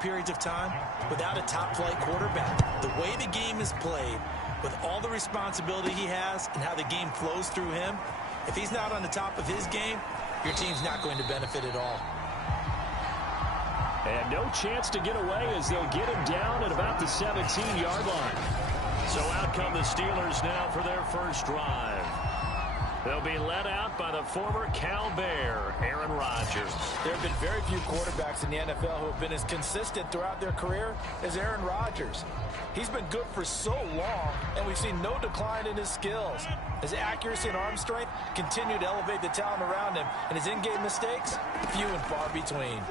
periods of time without a top-flight quarterback. The way the game is played, with all the responsibility he has and how the game flows through him, if he's not on the top of his game, your team's not going to benefit at all. And no chance to get away as they'll get him down at about the 17-yard line. So out come the Steelers now for their first drive. They'll be led out by the former Cal Bear, Aaron Rodgers. There have been very few quarterbacks in the NFL who have been as consistent throughout their career as Aaron Rodgers. He's been good for so long, and we've seen no decline in his skills. His accuracy and arm strength continue to elevate the talent around him, and his in-game mistakes, few and far between.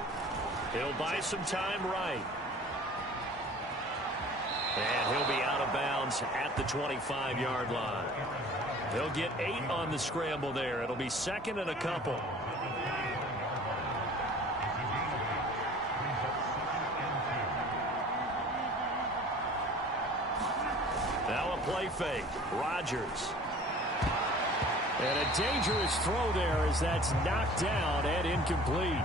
He'll buy some time right. And he'll be out of bounds at the 25-yard line. They'll get 8 on the scramble there. It'll be second and a couple. Now a play fake. Rodgers. And a dangerous throw there as that's knocked down and incomplete.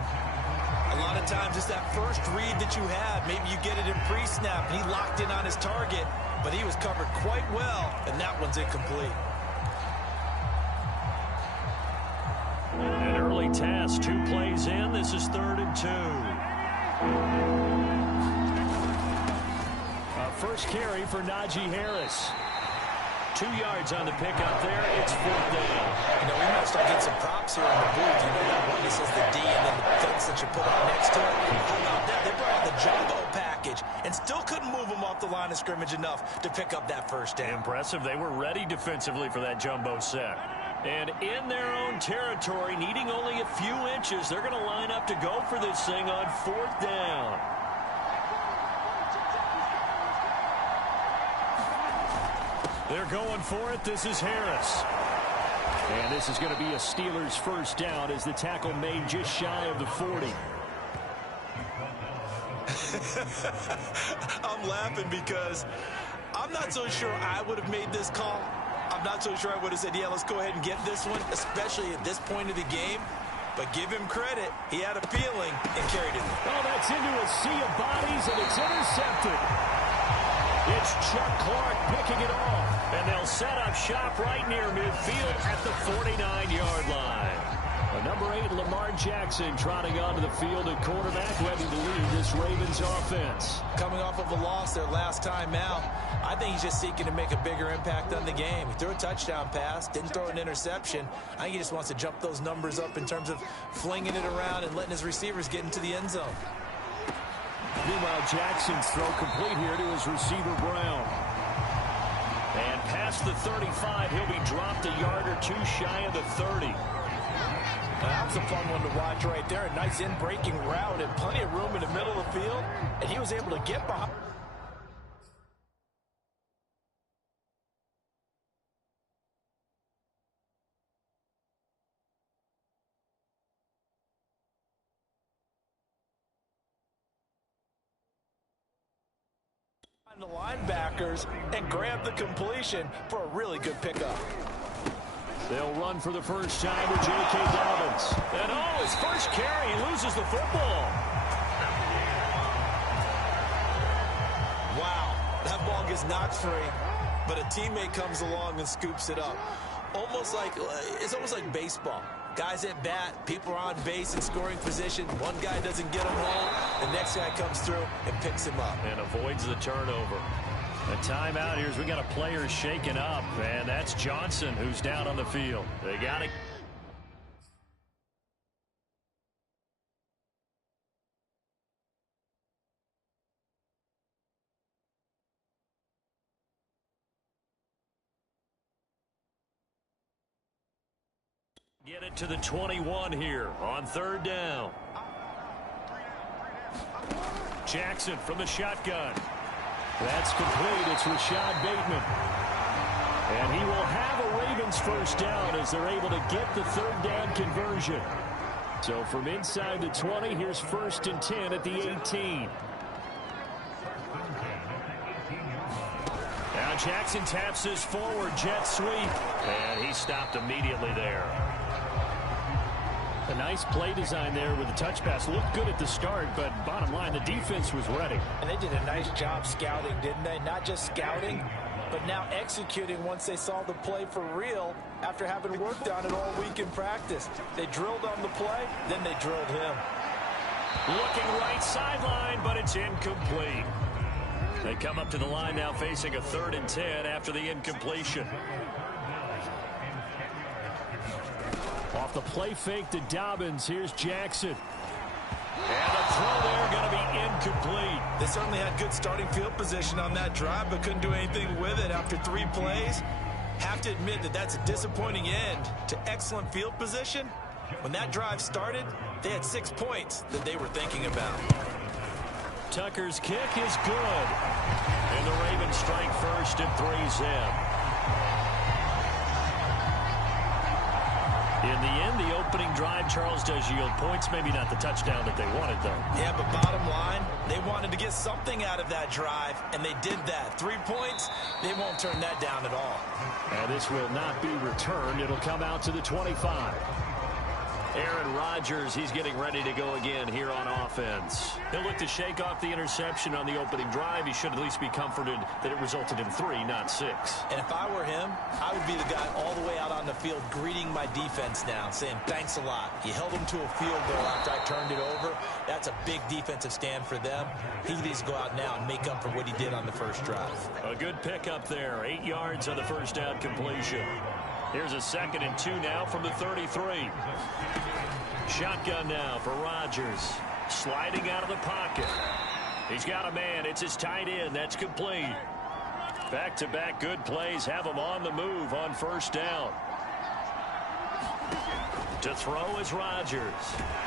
A lot of times it's that first read that you have. Maybe you get it in pre-snap and he locked in on his target, but he was covered quite well, and that one's incomplete. An early task, 2 plays in. This is 3rd and 2. First carry for Najee Harris. 2 yards on the pickup there. It's 4th down. You know, we might start getting some props here in the booth. You know that one that says the D and then the fence that you put up next to it? How about that? They brought out the jumbo package and still couldn't move them off the line of scrimmage enough to pick up that first down. Impressive. They were ready defensively for that jumbo set. And in their own territory, needing only a few inches, they're going to line up to go for this thing on 4th down. They're going for it. This is Harris. And this is going to be a Steelers first down as the tackle made just shy of the 40. I'm laughing because I'm not so sure I would have made this call. I'm not so sure I would have said, yeah, let's go ahead and get this one, especially at this point of the game. But give him credit. He had a feeling and carried it. Oh, that's into a sea of bodies, and it's intercepted. It's Chuck Clark picking it off, and they'll set up shop right near midfield at the 49-yard line. Number 8, Lamar Jackson, trotting onto the field at quarterback, ready to lead this Ravens offense. Coming off of a loss their last time out, I think he's just seeking to make a bigger impact on the game. He threw a touchdown pass, didn't throw an interception. I think he just wants to jump those numbers up in terms of flinging it around and letting his receivers get into the end zone. Meanwhile, Jackson's throw complete here to his receiver, Brown. And past the 35, he'll be dropped a yard or two shy of the 30. That was a fun one to watch right there. A nice in-breaking route and plenty of room in the middle of the field. And he was able to get behind. The linebackers and grab the completion for a really good pickup. They'll run for the first time with J.K. Dobbins. And oh, his first carry, he loses the football. Wow, that ball gets knocked free, but a teammate comes along and scoops it up. It's almost like baseball. Guys at bat, people are on base in scoring position. One guy doesn't get him home. The next guy comes through and picks him up. And avoids the turnover. A timeout here as we got a player shaken up, and that's Johnson who's down on the field. They got it. Get it to the 21 here on 3rd down. Jackson from the shotgun. That's complete. It's Rashad Bateman. And he will have a Ravens first down as they're able to get the 3rd down conversion. So from inside the 20, here's 1st and 10 at the 18. Now Jackson taps this forward jet sweep. And he stopped immediately there. A nice play design there with the touch pass. Looked good at the start, but bottom line, the defense was ready. And they did a nice job scouting, didn't they? Not just scouting, but now executing once they saw the play for real after having worked on it all week in practice. They drilled on the play, then they drilled him. Looking right sideline, but it's incomplete. They come up to the line now facing a 3rd and 10 after the incompletion. Off the play fake to Dobbins. Here's Jackson. And the throw there going to be incomplete. They certainly had good starting field position on that drive, but couldn't do anything with it after 3 plays. Have to admit that that's a disappointing end to excellent field position. When that drive started, they had 6 points that they were thinking about. Tucker's kick is good. And the Ravens strike first at 3-zip. In the end, the opening drive, Charles, does yield points. Maybe not the touchdown that they wanted, though. Yeah, but bottom line, they wanted to get something out of that drive, and they did that. 3 points, they won't turn that down at all. And this will not be returned. It'll come out to the 25. Aaron Rodgers, he's getting ready to go again here on offense. He'll look to shake off the interception on the opening drive. He should at least be comforted that it resulted in 3, not 6. And if I were him, I would be the guy all the way out on the field greeting my defense now, saying thanks a lot. You held them to a field goal after I turned it over. That's a big defensive stand for them. He needs to go out now and make up for what he did on the first drive. A good pickup there. 8 yards on the first down completion. Here's a 2nd and 2 now from the 33. Shotgun now for Rodgers. Sliding out of the pocket. He's got a man. It's his tight end. That's complete. Back-to-back good plays have him on the move on first down. To throw is Rodgers.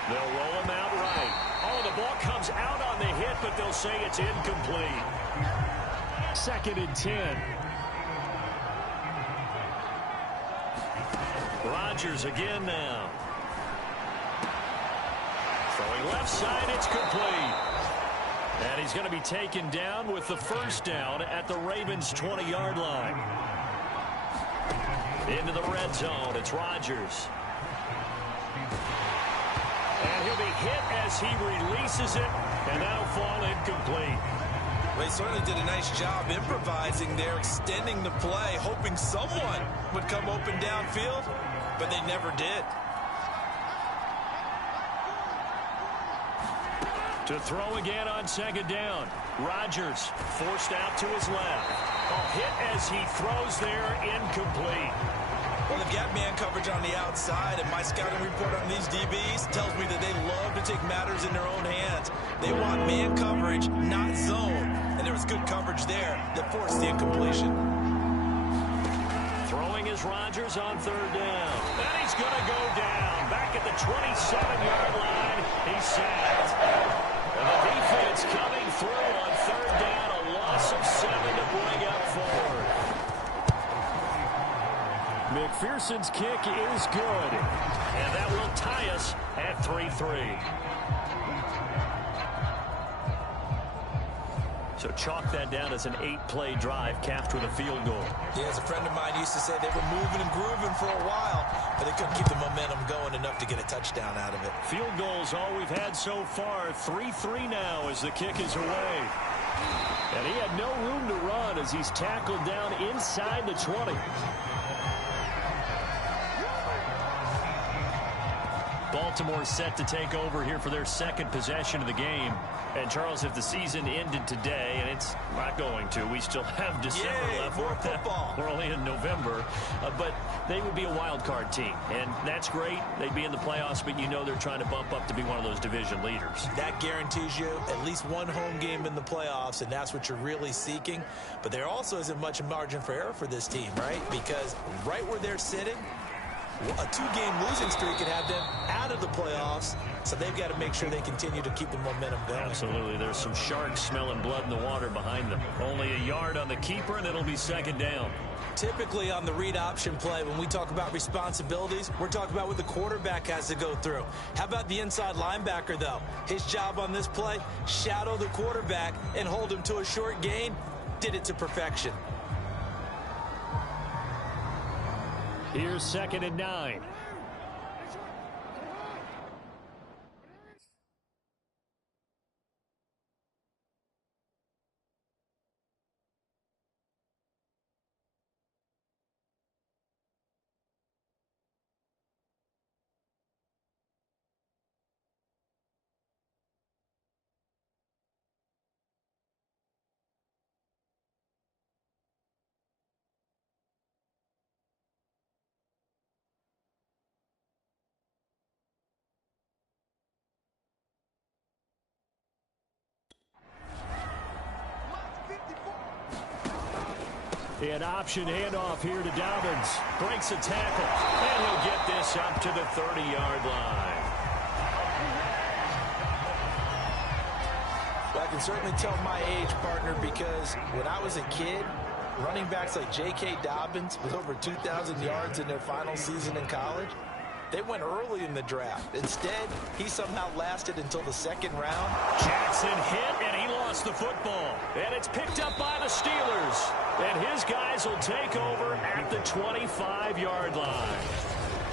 They'll roll him out right. Oh, the ball comes out on the hit, but they'll say it's incomplete. 2nd and 10. Rodgers again now. Throwing left side, it's complete. And he's going to be taken down with the first down at the Ravens' 20-yard line. Into the red zone, it's Rodgers. And he'll be hit as he releases it, and that'll fall incomplete. They certainly did a nice job improvising there, extending the play, hoping someone would come open downfield, but they never did. To throw again on 2nd down. Rodgers forced out to his left. A hit as he throws there, incomplete. Well, they've got man coverage on the outside, and my scouting report on these DBs tells me that they love to take matters in their own hands. They want man coverage, not zone. And there was good coverage there that forced the incompletion. Throwing is Rodgers on 3rd down. And he's going to go down. Back at the 27-yard line, he's sacked. And the defense coming through on 3rd down. A loss of 7 to bring up 4. McPherson's kick is good. And that will tie us at 3-3. So chalk that down as an 8-play drive capped with a field goal. Yeah, as a friend of mine used to say, they were moving and grooving for a while, but they couldn't keep the momentum going enough to get a touchdown out of it. Field goals all we've had so far. 3-3 now as the kick is away. And he had no room to run as he's tackled down inside the 20. Baltimore set to take over here for their 2nd possession of the game. And, Charles, if the season ended today, and it's not going to, we still have December left. More football. We're only in November. But they would be a wild card team. And that's great. They'd be in the playoffs, but you know they're trying to bump up to be one of those division leaders. That guarantees you at least one home game in the playoffs, and that's what you're really seeking. But there also isn't much margin for error for this team, right? Because right where they're sitting, a 2-game losing streak could have them out of the playoffs, so they've got to make sure they continue to keep the momentum going. Absolutely. There's some sharks smelling blood in the water behind them. Only a yard on the keeper, and it'll be 2nd down. Typically on the read option play, when we talk about responsibilities, we're talking about what the quarterback has to go through. How about the inside linebacker, though? His job on this play, shadow the quarterback and hold him to a short gain. Did it to perfection. Here's 2nd and 9. An option handoff here to Dobbins. Breaks a tackle. And he'll get this up to the 30-yard line. Well, I can certainly tell my age, partner, because when I was a kid, running backs like J.K. Dobbins with over 2,000 yards in their final season in college, they went early in the draft. Instead, he somehow lasted until the second round. Jackson hit, and he lost the football. And it's picked up by the Steelers. And his guys will take over at the 25-yard line.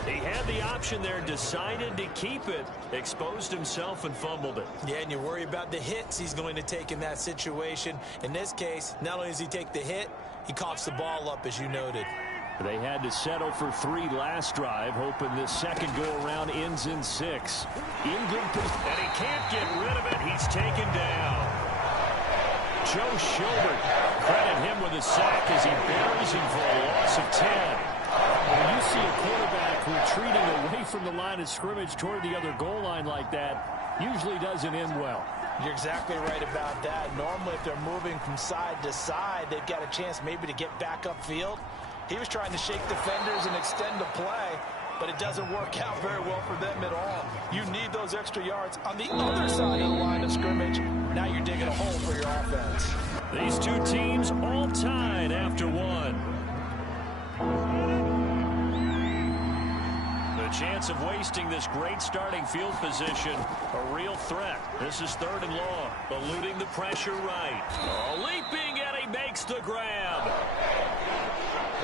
He had the option there, decided to keep it, exposed himself and fumbled it. Yeah, and you worry about the hits he's going to take in that situation. In this case, not only does he take the hit, he coughs the ball up, as you noted. They had to settle for 3 last drive, hoping this second go-around ends in 6. In good position, and he can't get rid of it. He's taken down. Joe Schobert, credit him with a sack as he buries him for a loss of 10. When you see a quarterback retreating away from the line of scrimmage toward the other goal line like that, usually doesn't end well. You're exactly right about that. Normally, if they're moving from side to side, they've got a chance maybe to get back upfield. He was trying to shake defenders and extend the play, but it doesn't work out very well for them at all. You need those extra yards on the other side of the line of scrimmage. Now you're digging a hole for your offense. These two teams all tied after 1. The chance of wasting this great starting field position, a real threat. This is 3rd and long, eluding the pressure right. Oh, leaping, and he makes the grab.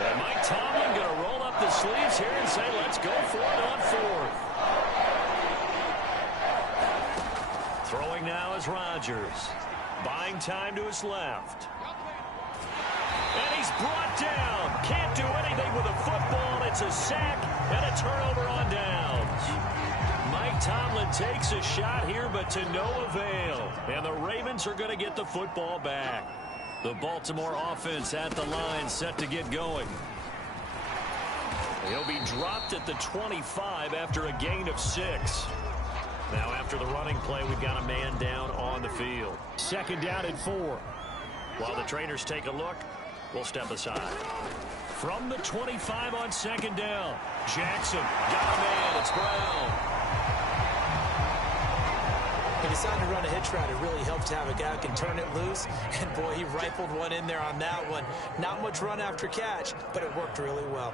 And Mike Tomlin going to roll up the sleeves here and say, let's go for it on 4th. Throwing now is Rodgers. Buying time to his left. And he's brought down. Can't do anything with a football. It's a sack and a turnover on downs. Mike Tomlin takes a shot here, but to no avail. And the Ravens are going to get the football back. The Baltimore offense at the line, set to get going. He'll be dropped at the 25 after a gain of 6. Now after the running play, we've got a man down on the field. 2nd down and 4. While the trainers take a look, we'll step aside. From the 25 on 2nd down, Jackson got a man. It's Brown. He decided to run a hitch route. It really helped to have a guy who can turn it loose. And, boy, he rifled one in there on that one. Not much run after catch, but it worked really well.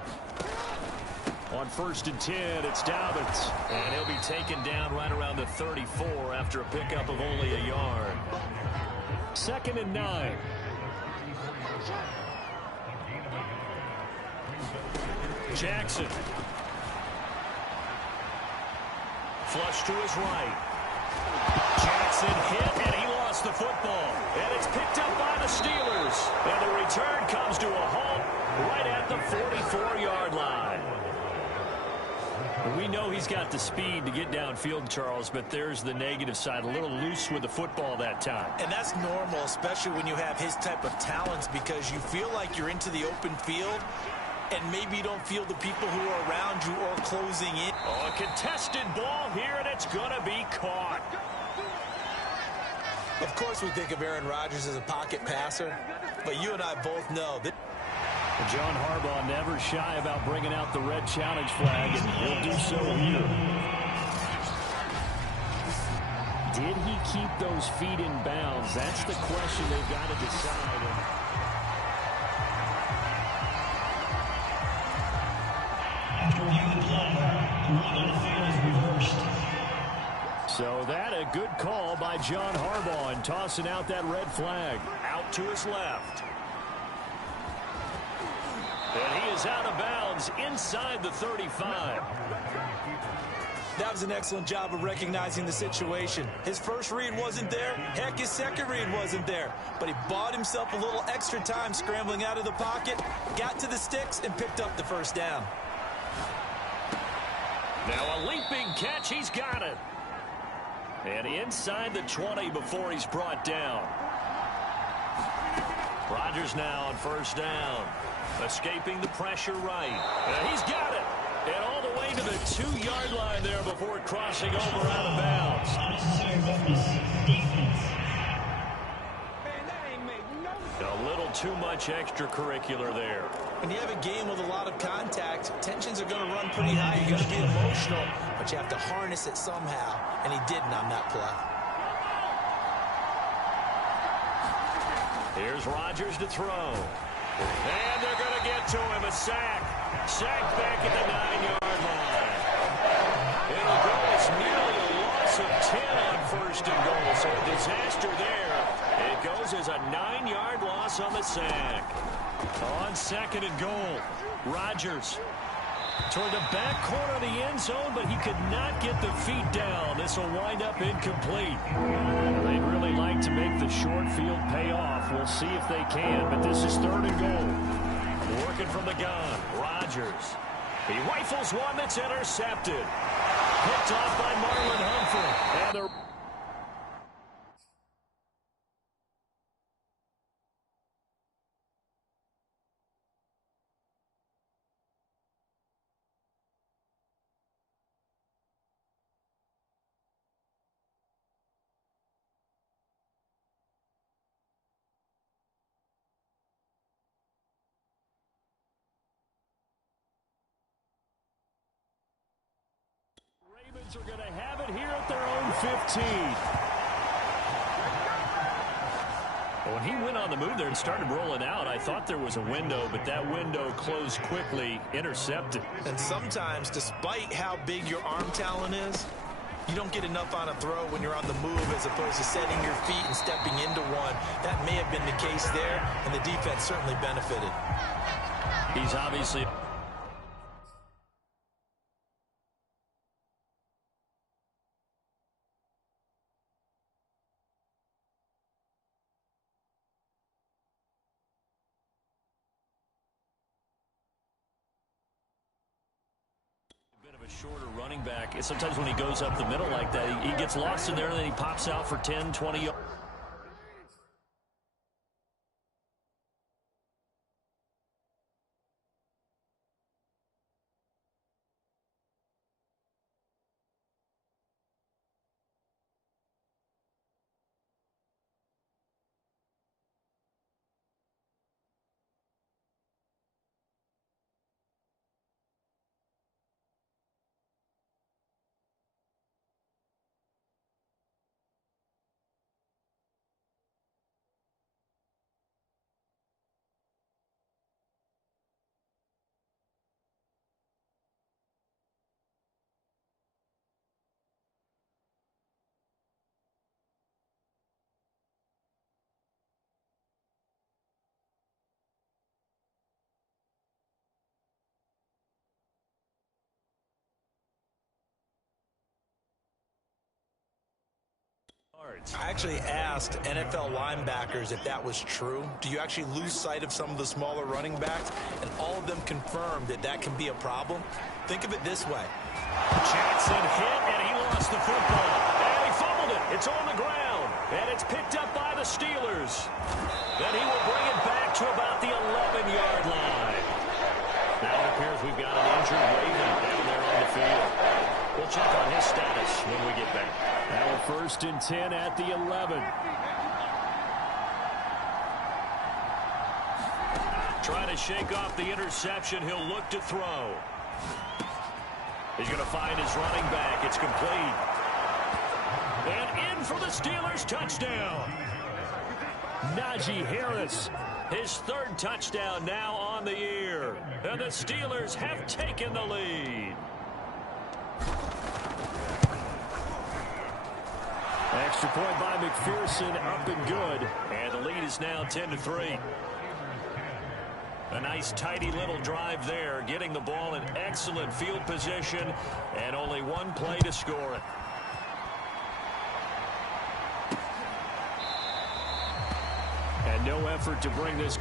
On 1st and 10, it's Dobbins. And he'll be taken down right around the 34 after a pickup of only a yard. 2nd and 9. Jackson. Flush to his right. Jackson hit, and he lost the football. And it's picked up by the Steelers. And the return comes to a halt right at the 44-yard line. We know he's got the speed to get downfield, Charles, but there's the negative side. A little loose with the football that time. And that's normal, especially when you have his type of talents, because you feel like you're into the open field, and maybe you don't feel the people who are around you or closing in. Oh, a contested ball here, and it's going to be caught. Of course we think of Aaron Rodgers as a pocket passer, but you and I both know that John Harbaugh never shy about bringing out the red challenge flag, and he'll do so here. Did he keep those feet in bounds? That's the question they've got to decide. After reviewing the play, the ruling on the field is reversed. So that a good call by John Harbaugh in tossing out that red flag. Out to his left. And he is out of bounds inside the 35. that was an excellent job of recognizing the situation. His first read wasn't there. Heck, his second read wasn't there. But he bought himself a little extra time scrambling out of the pocket, got to the sticks, and picked up the first down. Now a leaping catch. He's got it. And inside the 20 before he's brought down. Rodgers now on first down. Escaping the pressure right. And he's got it. And all the way to the 2-yard line there before crossing over out of bounds. A little too much extracurricular there. When you have a game with a lot of contact, tensions are going to run pretty high. You're going to be emotional, but you have to harness it somehow, and he didn't on that play. Here's Rodgers to throw. And they're going to get to him. A sack. Sack back at the 9-yard line. It'll go. It's nearly a loss of 10 on first and goal. So a disaster there. It goes as a 9-yard loss on the sack. On second and goal, Rodgers toward the back corner of the end zone, but he could not get the feet down. This will wind up incomplete. They'd really like to make the short field pay off. We'll see if they can, but this is third and goal. Working from the gun, Rodgers. He rifles one that's intercepted. Picked off by Marlon Humphrey. And the Ravens are going to have it here at their own 15. When he went on the move there and started rolling out, I thought there was a window, but that window closed quickly, intercepted. And sometimes, despite how big your arm talent is, you don't get enough on a throw when you're on the move as opposed to setting your feet and stepping into one. That may have been the case there, and the defense certainly benefited. He's obviously... a shorter running back. Sometimes when he goes up the middle like that, he gets lost in there, and then he pops out for 10, 20 yards. I actually asked NFL linebackers if that was true. Do you actually lose sight of some of the smaller running backs? And all of them confirmed that that can be a problem. Think of it this way. Jackson hit, and he lost the football. And he fumbled it. It's on the ground. And it's picked up by the Steelers. Then he will bring it back to about the 11-yard line. Now it appears we've got an injured Raven down there on the field. We'll check on his status when we get back. Now a 1st and 10 at the 11. Trying to shake off the interception. He'll look to throw. He's going to find his running back. It's complete. And in for the Steelers touchdown. Najee Harris, his 3rd touchdown now on the year. And the Steelers have taken the lead. Extra point by McPherson, up and good. And the lead is now 10-3. A nice, tidy little drive there, getting the ball in excellent field position, and only one play to score it. And no effort to bring this.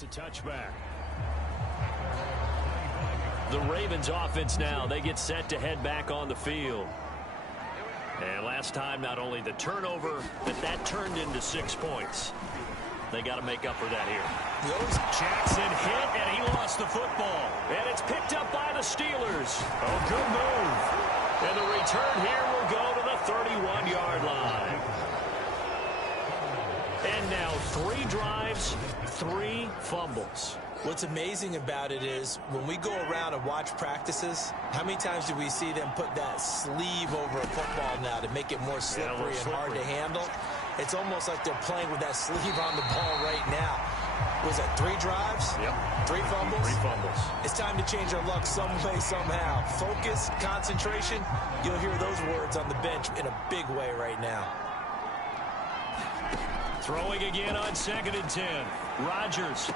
gets a touchback. The Ravens offense now, they get set to head back on the field. And last time, not only the turnover, but that turned into 6 points. They got to make up for that here. Jackson hit, and he lost the football. And it's picked up by the Steelers. Oh, good move. And the return here will go to the 31-yard line. And now 3 drives, 3 fumbles. What's amazing about it is when we go around and watch practices, how many times do we see them put that sleeve over a football now to make it more slippery and hard to handle? It's almost like they're playing with that sleeve on the ball right now. Was that 3 drives? Yep. 3 fumbles? 3 fumbles. It's time to change our luck some way, somehow. Focus, concentration, you'll hear those words on the bench in a big way right now. Throwing again on 2nd and 10. Rodgers.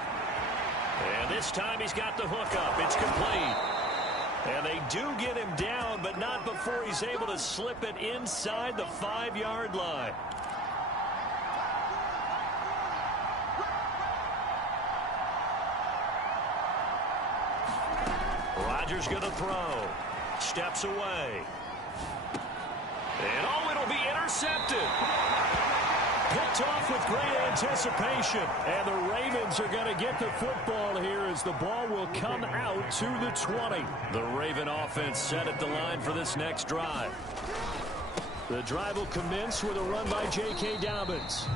And this time he's got the hook up. It's complete. And they do get him down, but not before he's able to slip it inside the 5-yard line. Rodgers going to throw. Steps away. And oh, it'll be intercepted. Picked off with great anticipation. And the Ravens are going to get the football here as the ball will come out to the 20. The Raven offense set at the line for this next drive. The drive will commence with a run by J.K. Dobbins.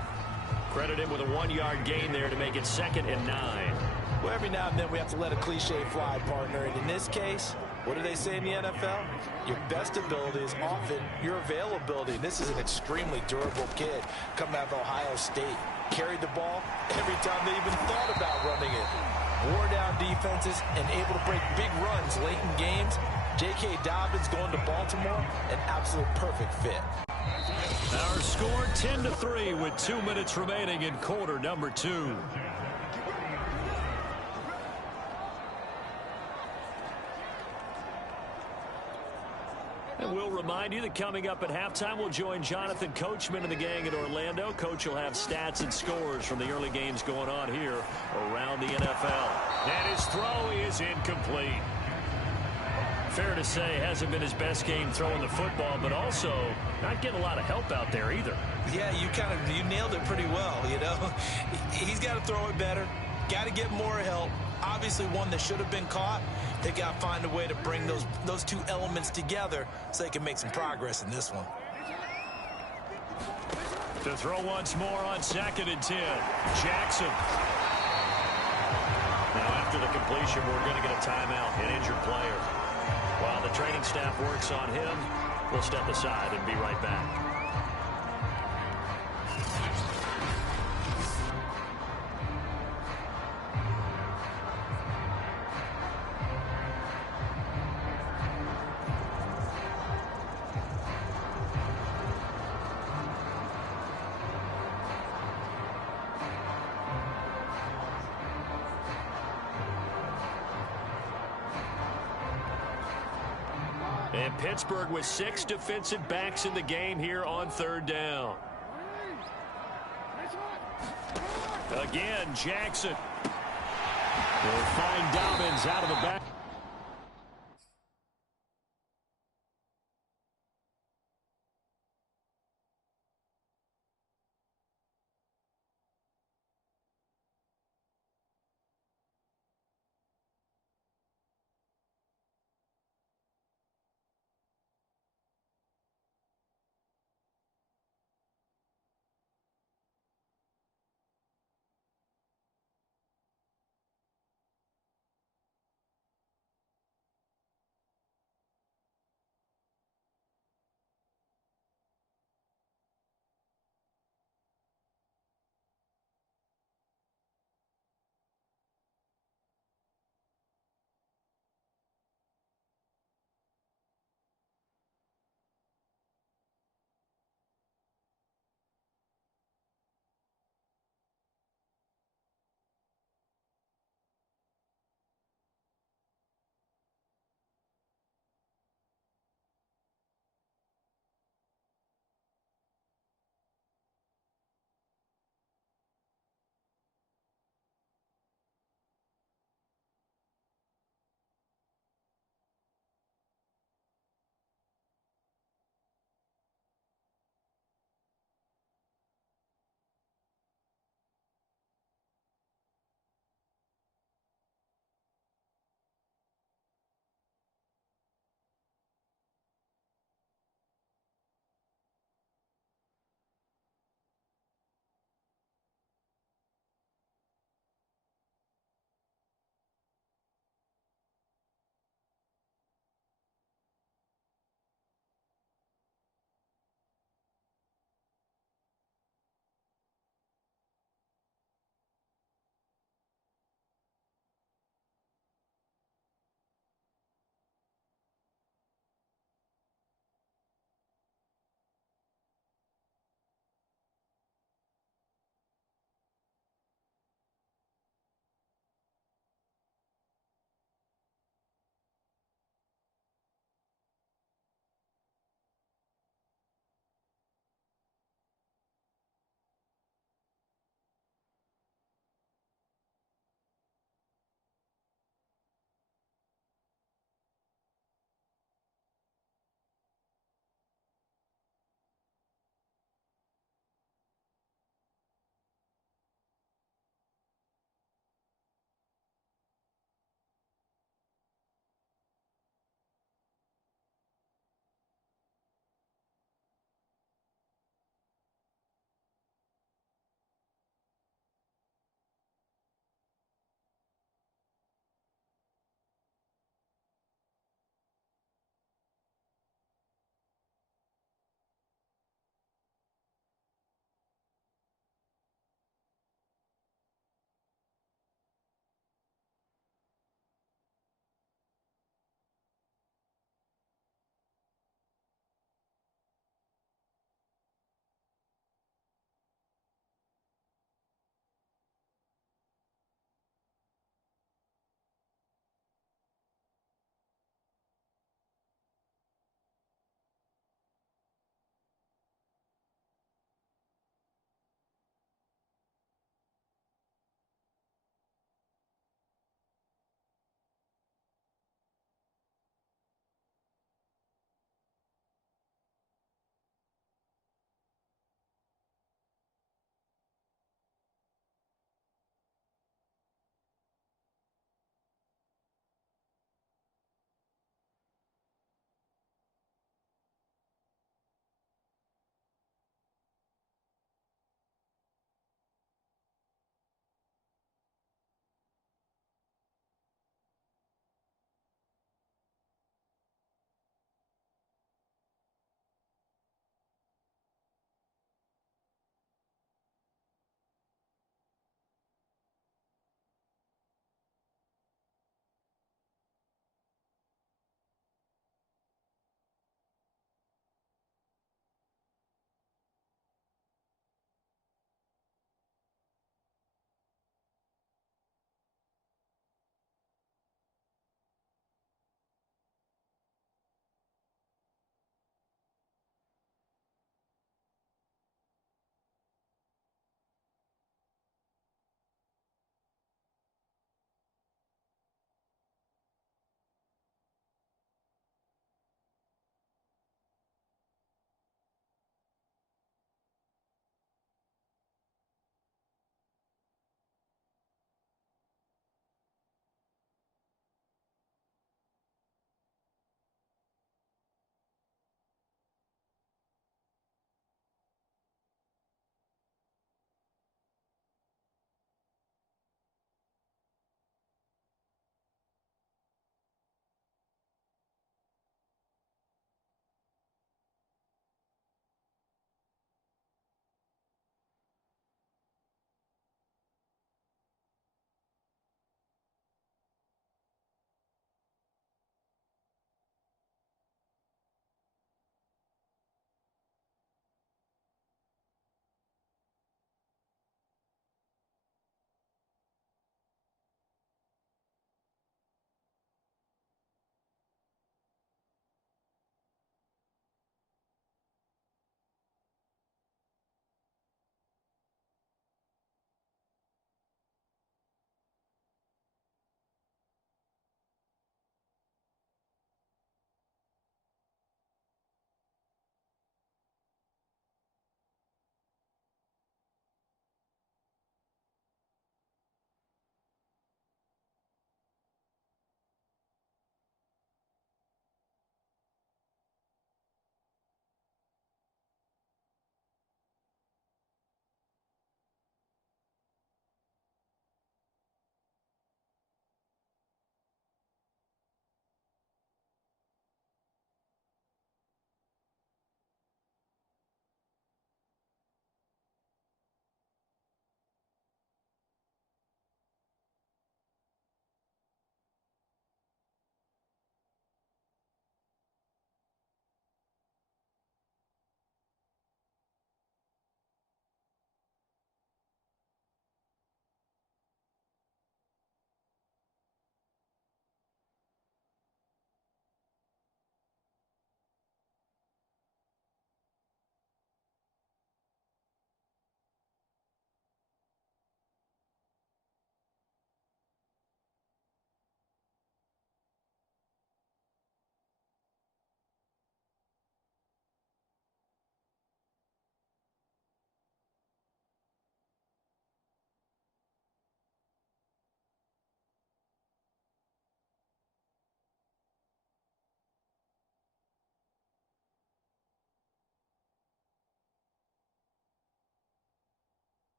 Credit him with a 1-yard gain there to make it 2nd and 9. Well, every now and then we have to let a cliche fly, partner. And in this case, what do they say in the NFL? Your best ability is often your availability. This is an extremely durable kid coming out of Ohio State. Carried the ball every time they even thought about running it. Wore down defenses and able to break big runs late in games. J.K. Dobbins going to Baltimore, an absolute perfect fit. Our score 10-3 with 2 minutes remaining in quarter number 2. And we'll remind you that coming up at halftime, we'll join Jonathan Coachman and the gang in Orlando. Coach will have stats and scores from the early games going on here around the NFL. And his throw is incomplete. Fair to say, hasn't been his best game throwing the football, but also not getting a lot of help out there either. Yeah, you nailed it pretty well, you know. He's got to throw it better. Got to get more help. Obviously one that should have been caught. They got to find a way to bring those 2 elements together so they can make some progress in this one. To throw once more on 2nd and 10. Jackson. Now after the completion, we're going to get a timeout, an injured player. While the training staff works on him, we'll step aside and be right back. And Pittsburgh with 6 defensive backs in the game here on 3rd down. Again, Jackson will find Dobbins out of the back.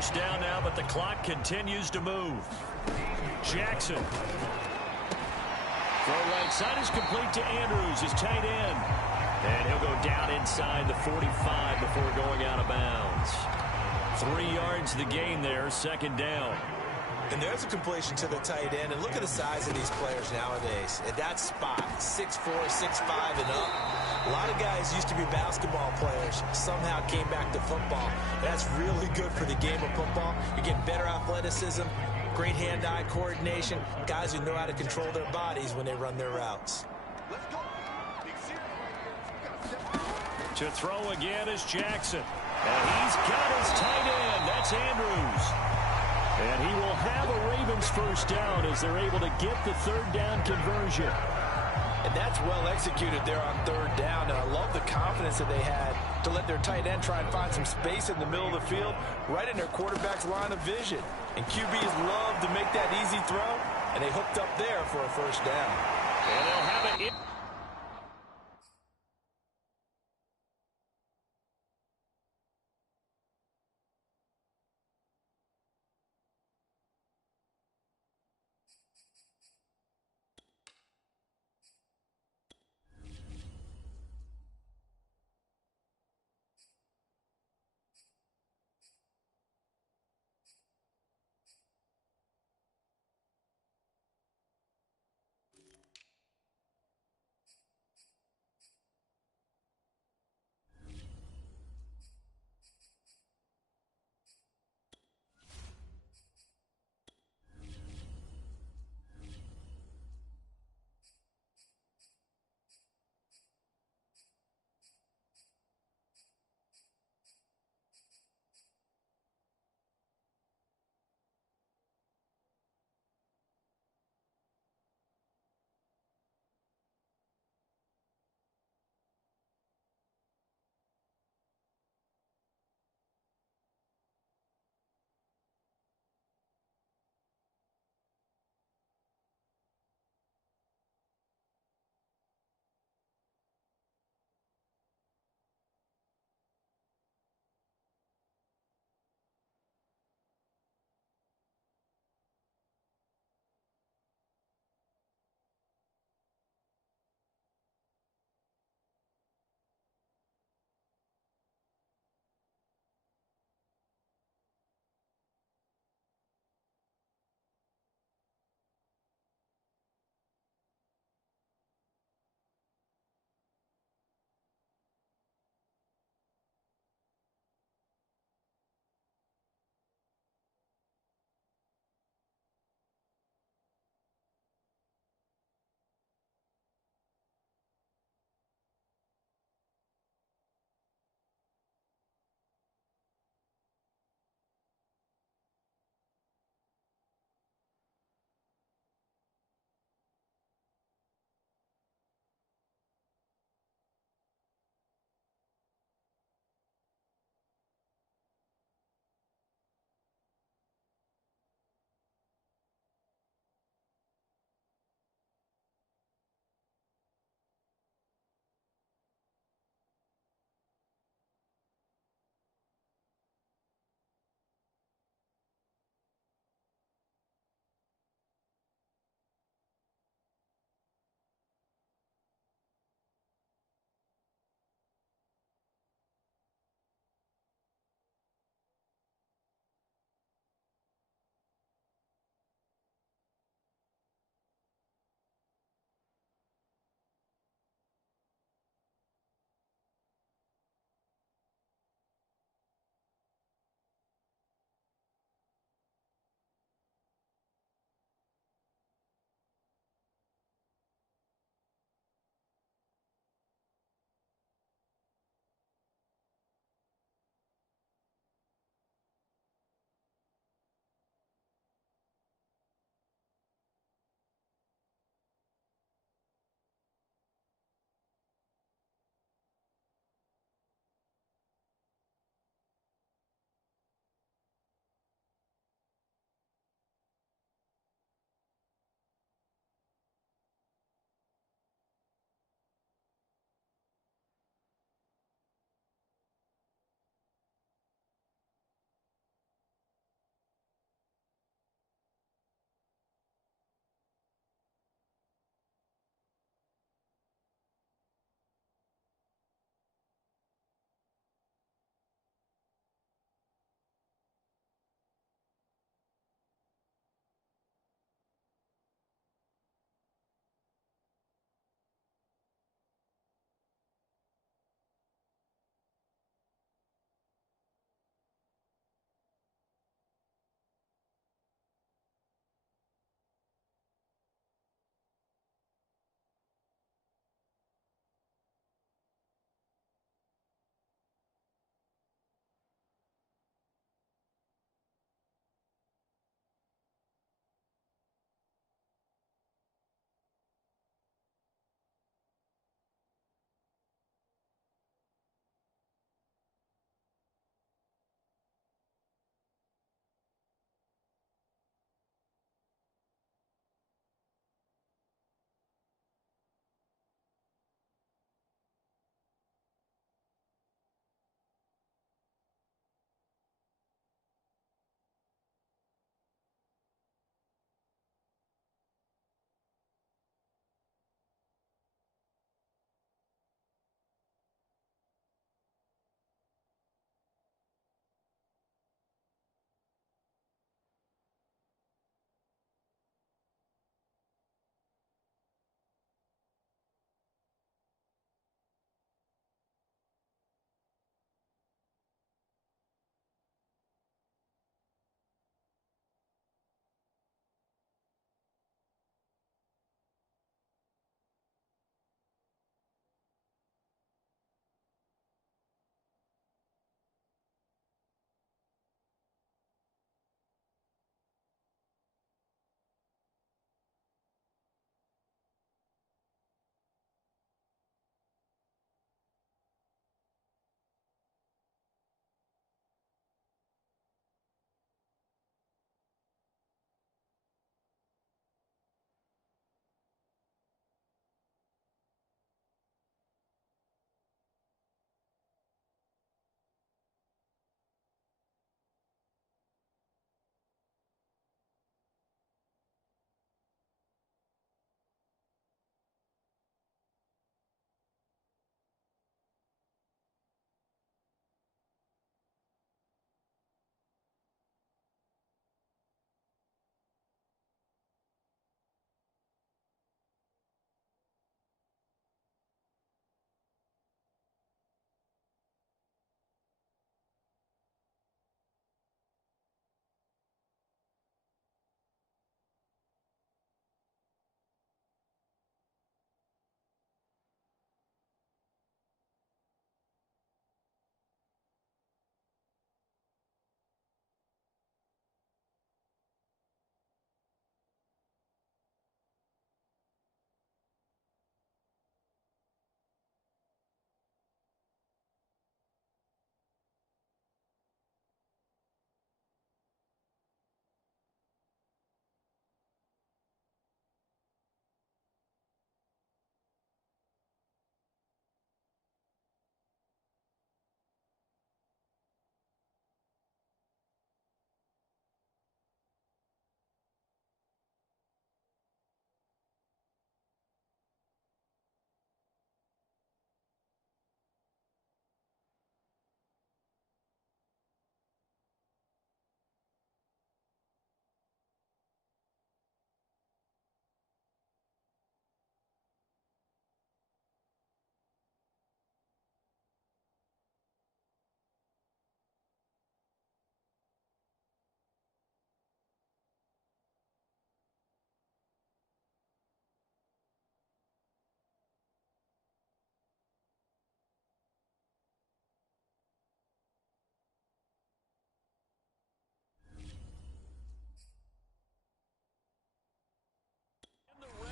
first down now, but the clock continues to move. Jackson. Throw right side is complete to Andrews, his tight end. And he'll go down inside the 45 before going out of bounds. 3 yards the gain there, second down. And there's a completion to the tight end. And look at the size of these players nowadays. At that spot, 6'4", 6'5", and up. A lot of guys used to be basketball players, somehow came back to football. That's really good for the game of football. You're getting better athleticism, great hand-eye coordination, guys who know how to control their bodies when they run their routes. Let's go. To throw again is Jackson. And he's got his tight end. That's Andrews. And he will have a Ravens first down as they're able to get the third down conversion. And that's well executed there on third down. And I love the confidence that they had to let their tight end try and find some space in the middle of the field, right in their quarterback's line of vision. And QBs love to make that easy throw, and they hooked up there for a first down. And they'll have it.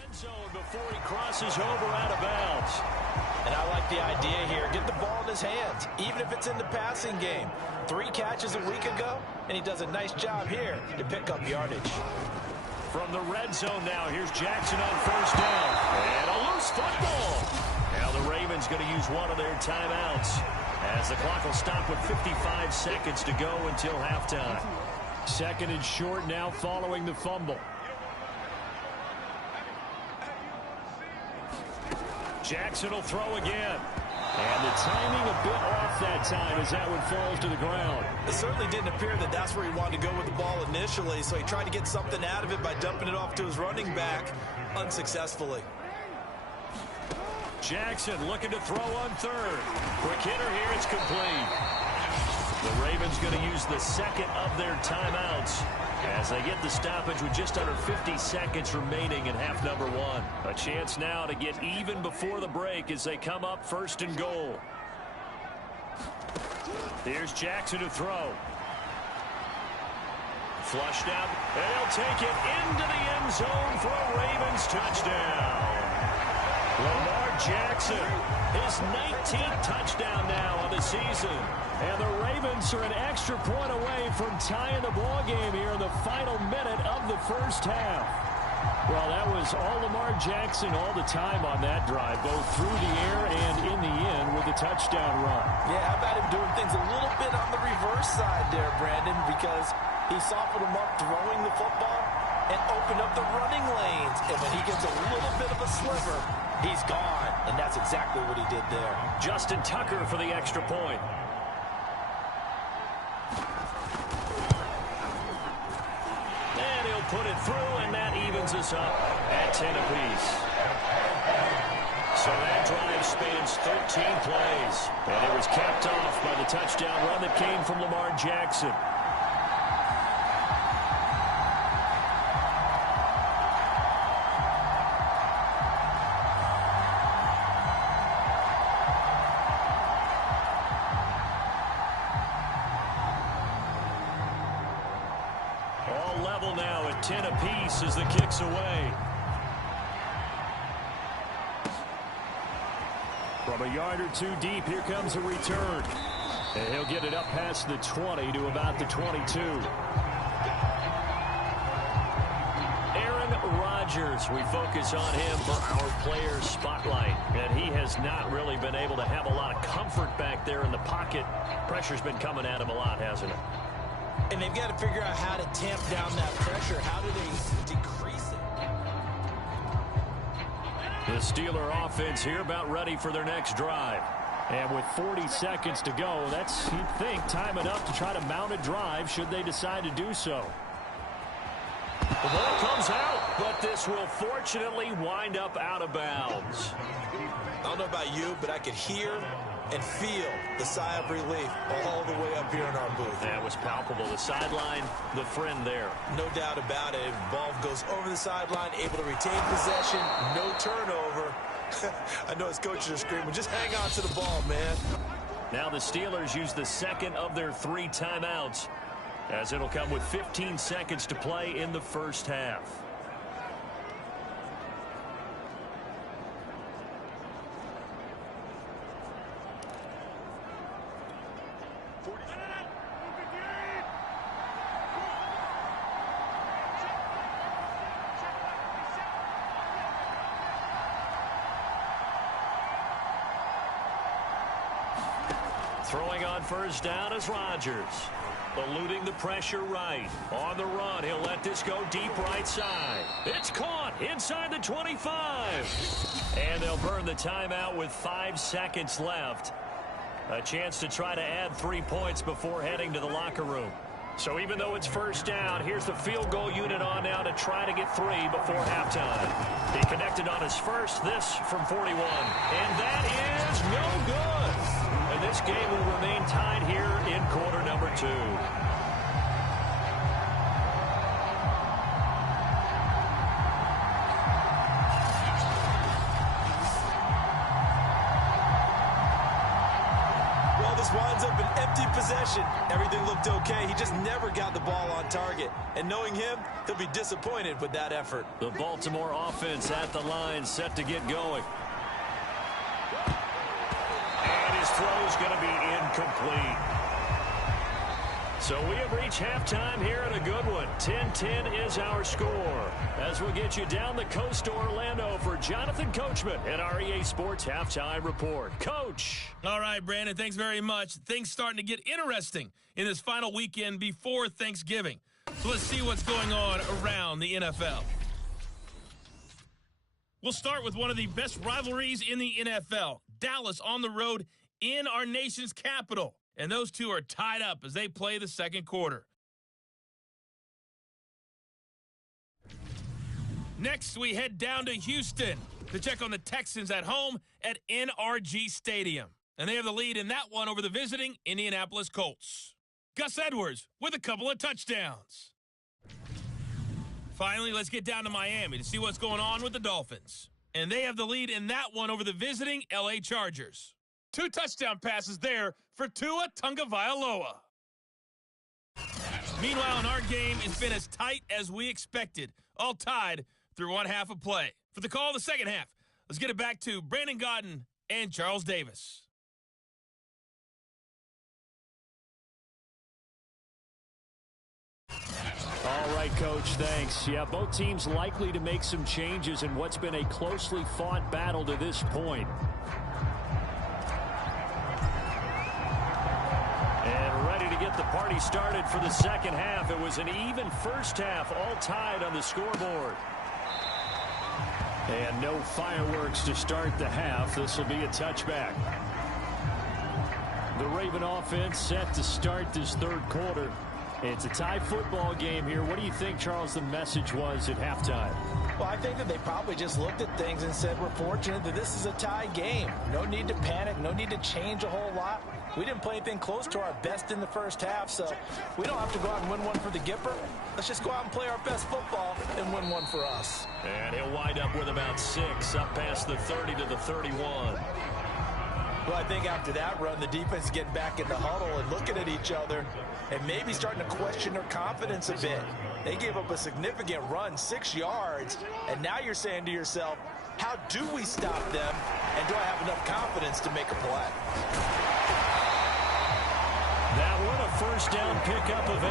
end zone before he crosses over out of bounds. And I like the idea here. Get the ball in his hands, even if it's in the passing game. 3 catches a week ago, and he does a nice job here to pick up yardage. From the red zone now, here's Jackson on first down. And a loose football. Now the Ravens going to use one of their timeouts, as the clock will stop with 55 seconds to go until halftime. Second and short now following the fumble. Jackson will throw again. And the timing a bit off that time as that one falls to the ground. It certainly didn't appear that that's where he wanted to go with the ball initially, so he tried to get something out of it by dumping it off to his running back unsuccessfully. Jackson looking to throw on third. Quick hitter here, it's complete. The Ravens going to use the second of their timeouts as they get the stoppage with just under 50 seconds remaining in half number 1. A chance now to get even before the break as they come up first and goal. Here's Jackson to throw. Flushed out, and he'll take it into the end zone for a Ravens touchdown. Lamar Jackson, his 19th touchdown now on the season. And the Ravens are an extra point away from tying the ball game here in the final minute of the first half. Well, that was all Lamar Jackson all the time on that drive, both through the air and in the end with the touchdown run. Yeah, how about him doing things a little bit on the reverse side there, Brandon, because he softened him up throwing the football and opened up the running lanes. And when he gets a little bit of a sliver, he's gone. And that's exactly what he did there. Justin Tucker for the extra point. And he'll put it through, and that evens us up at 10 apiece. So that drive spans 13 plays. And it was capped off by the touchdown run that came from Lamar Jackson. All level now at 10 apiece as the kick's away. From a yard or two deep, here comes a return. And he'll get it up past the 20 to about the 22. Aaron Rodgers, we focus on him for our players spotlight. And he has not really been able to have a lot of comfort back there in the pocket. Pressure's been coming at him a lot, hasn't it? And they've got to figure out how to tamp down that pressure. How do they decrease it? The Steeler offense here about ready for their next drive. And with 40 seconds to go, that's, you'd think, time enough to try to mount a drive should they decide to do so. The ball comes out, but this will fortunately wind up out of bounds. I don't know about you, but I could hear and feel the sigh of relief all the way up here in our booth. That was palpable. The sideline, the friend there. No doubt about it. The ball goes over the sideline, able to retain possession, no turnover. I know his coaches are screaming, just hang on to the ball, man. Now the Steelers use the second of their 3 timeouts, as it'll come with 15 seconds to play in the first half. Throwing on first down is Rodgers. Eluding the pressure right. On the run, he'll let this go deep right side. It's caught inside the 25. And they'll burn the timeout with 5 seconds left. A chance to try to add 3 points before heading to the locker room. So even though it's first down, here's the field goal unit on now to try to get 3 before halftime. He connected on his first, this from 41. And that is no good. And this game will remain tied here in quarter number 2. Well, this winds up an empty 50 possession. Everything looked okay. He just never got the ball on target. And knowing him, he'll be disappointed with that effort. The Baltimore offense at the line, set to get going. And his throw is going to be incomplete. So we have reached halftime here in a good one. 10-10 is our score. As we'll get you down the coast to Orlando for Jonathan Coachman and our EA Sports Halftime Report. Coach. All right, Brandon, thanks very much. Things starting to get interesting in this final weekend before Thanksgiving. So let's see what's going on around the NFL. We'll start with one of the best rivalries in the NFL. Dallas on the road in our nation's capital. And those two are tied up as they play the second quarter. Next, we head down to Houston to check on the Texans at home at NRG Stadium. And they have the lead in that one over the visiting Indianapolis Colts. Gus Edwards with a couple of touchdowns. Finally, let's get down to Miami to see what's going on with the Dolphins. And they have the lead in that one over the visiting LA Chargers. 2 touchdown passes there for Tua Tagovailoa. Meanwhile, in our game, it's been as tight as we expected, all tied through one half of play. For the call of the second half, let's get it back to Brandon Godden and Charles Davis. All right, Coach, thanks. Yeah, both teams likely to make some changes in what's been a closely fought battle to this point. And ready to get the party started for the second half. It was an even first half, all tied on the scoreboard. And no fireworks to start the half. This will be a touchback. The Raven offense set to start this third quarter. It's a tie football game here. What do you think, Charles, the message was at halftime? Well, I think that they probably just looked at things and said, we're fortunate that this is a tie game. No need to panic. No need to change a whole lot. We didn't play anything close to our best in the first half, so we don't have to go out and win one for the Gipper. Let's just go out and play our best football and win one for us. And he'll wind up with about 6 up past the 30 to the 31. Well, I think after that run, the defense is getting back in the huddle and looking at each other and maybe starting to question their confidence a bit. They gave up a significant run, 6 yards, and now you're saying to yourself, how do we stop them, and do I have enough confidence to make a play? That one a first down pickup of 8.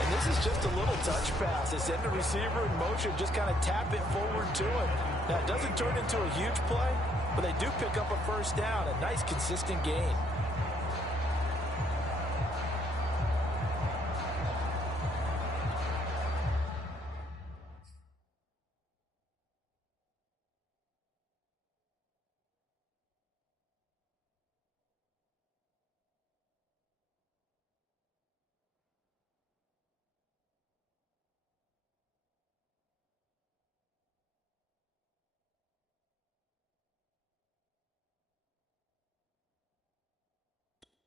And this is just a little touch pass. They send the receiver in motion, just kind of tap it forward to him. Now, it doesn't turn into a huge play, but they do pick up a first down, a nice, consistent gain.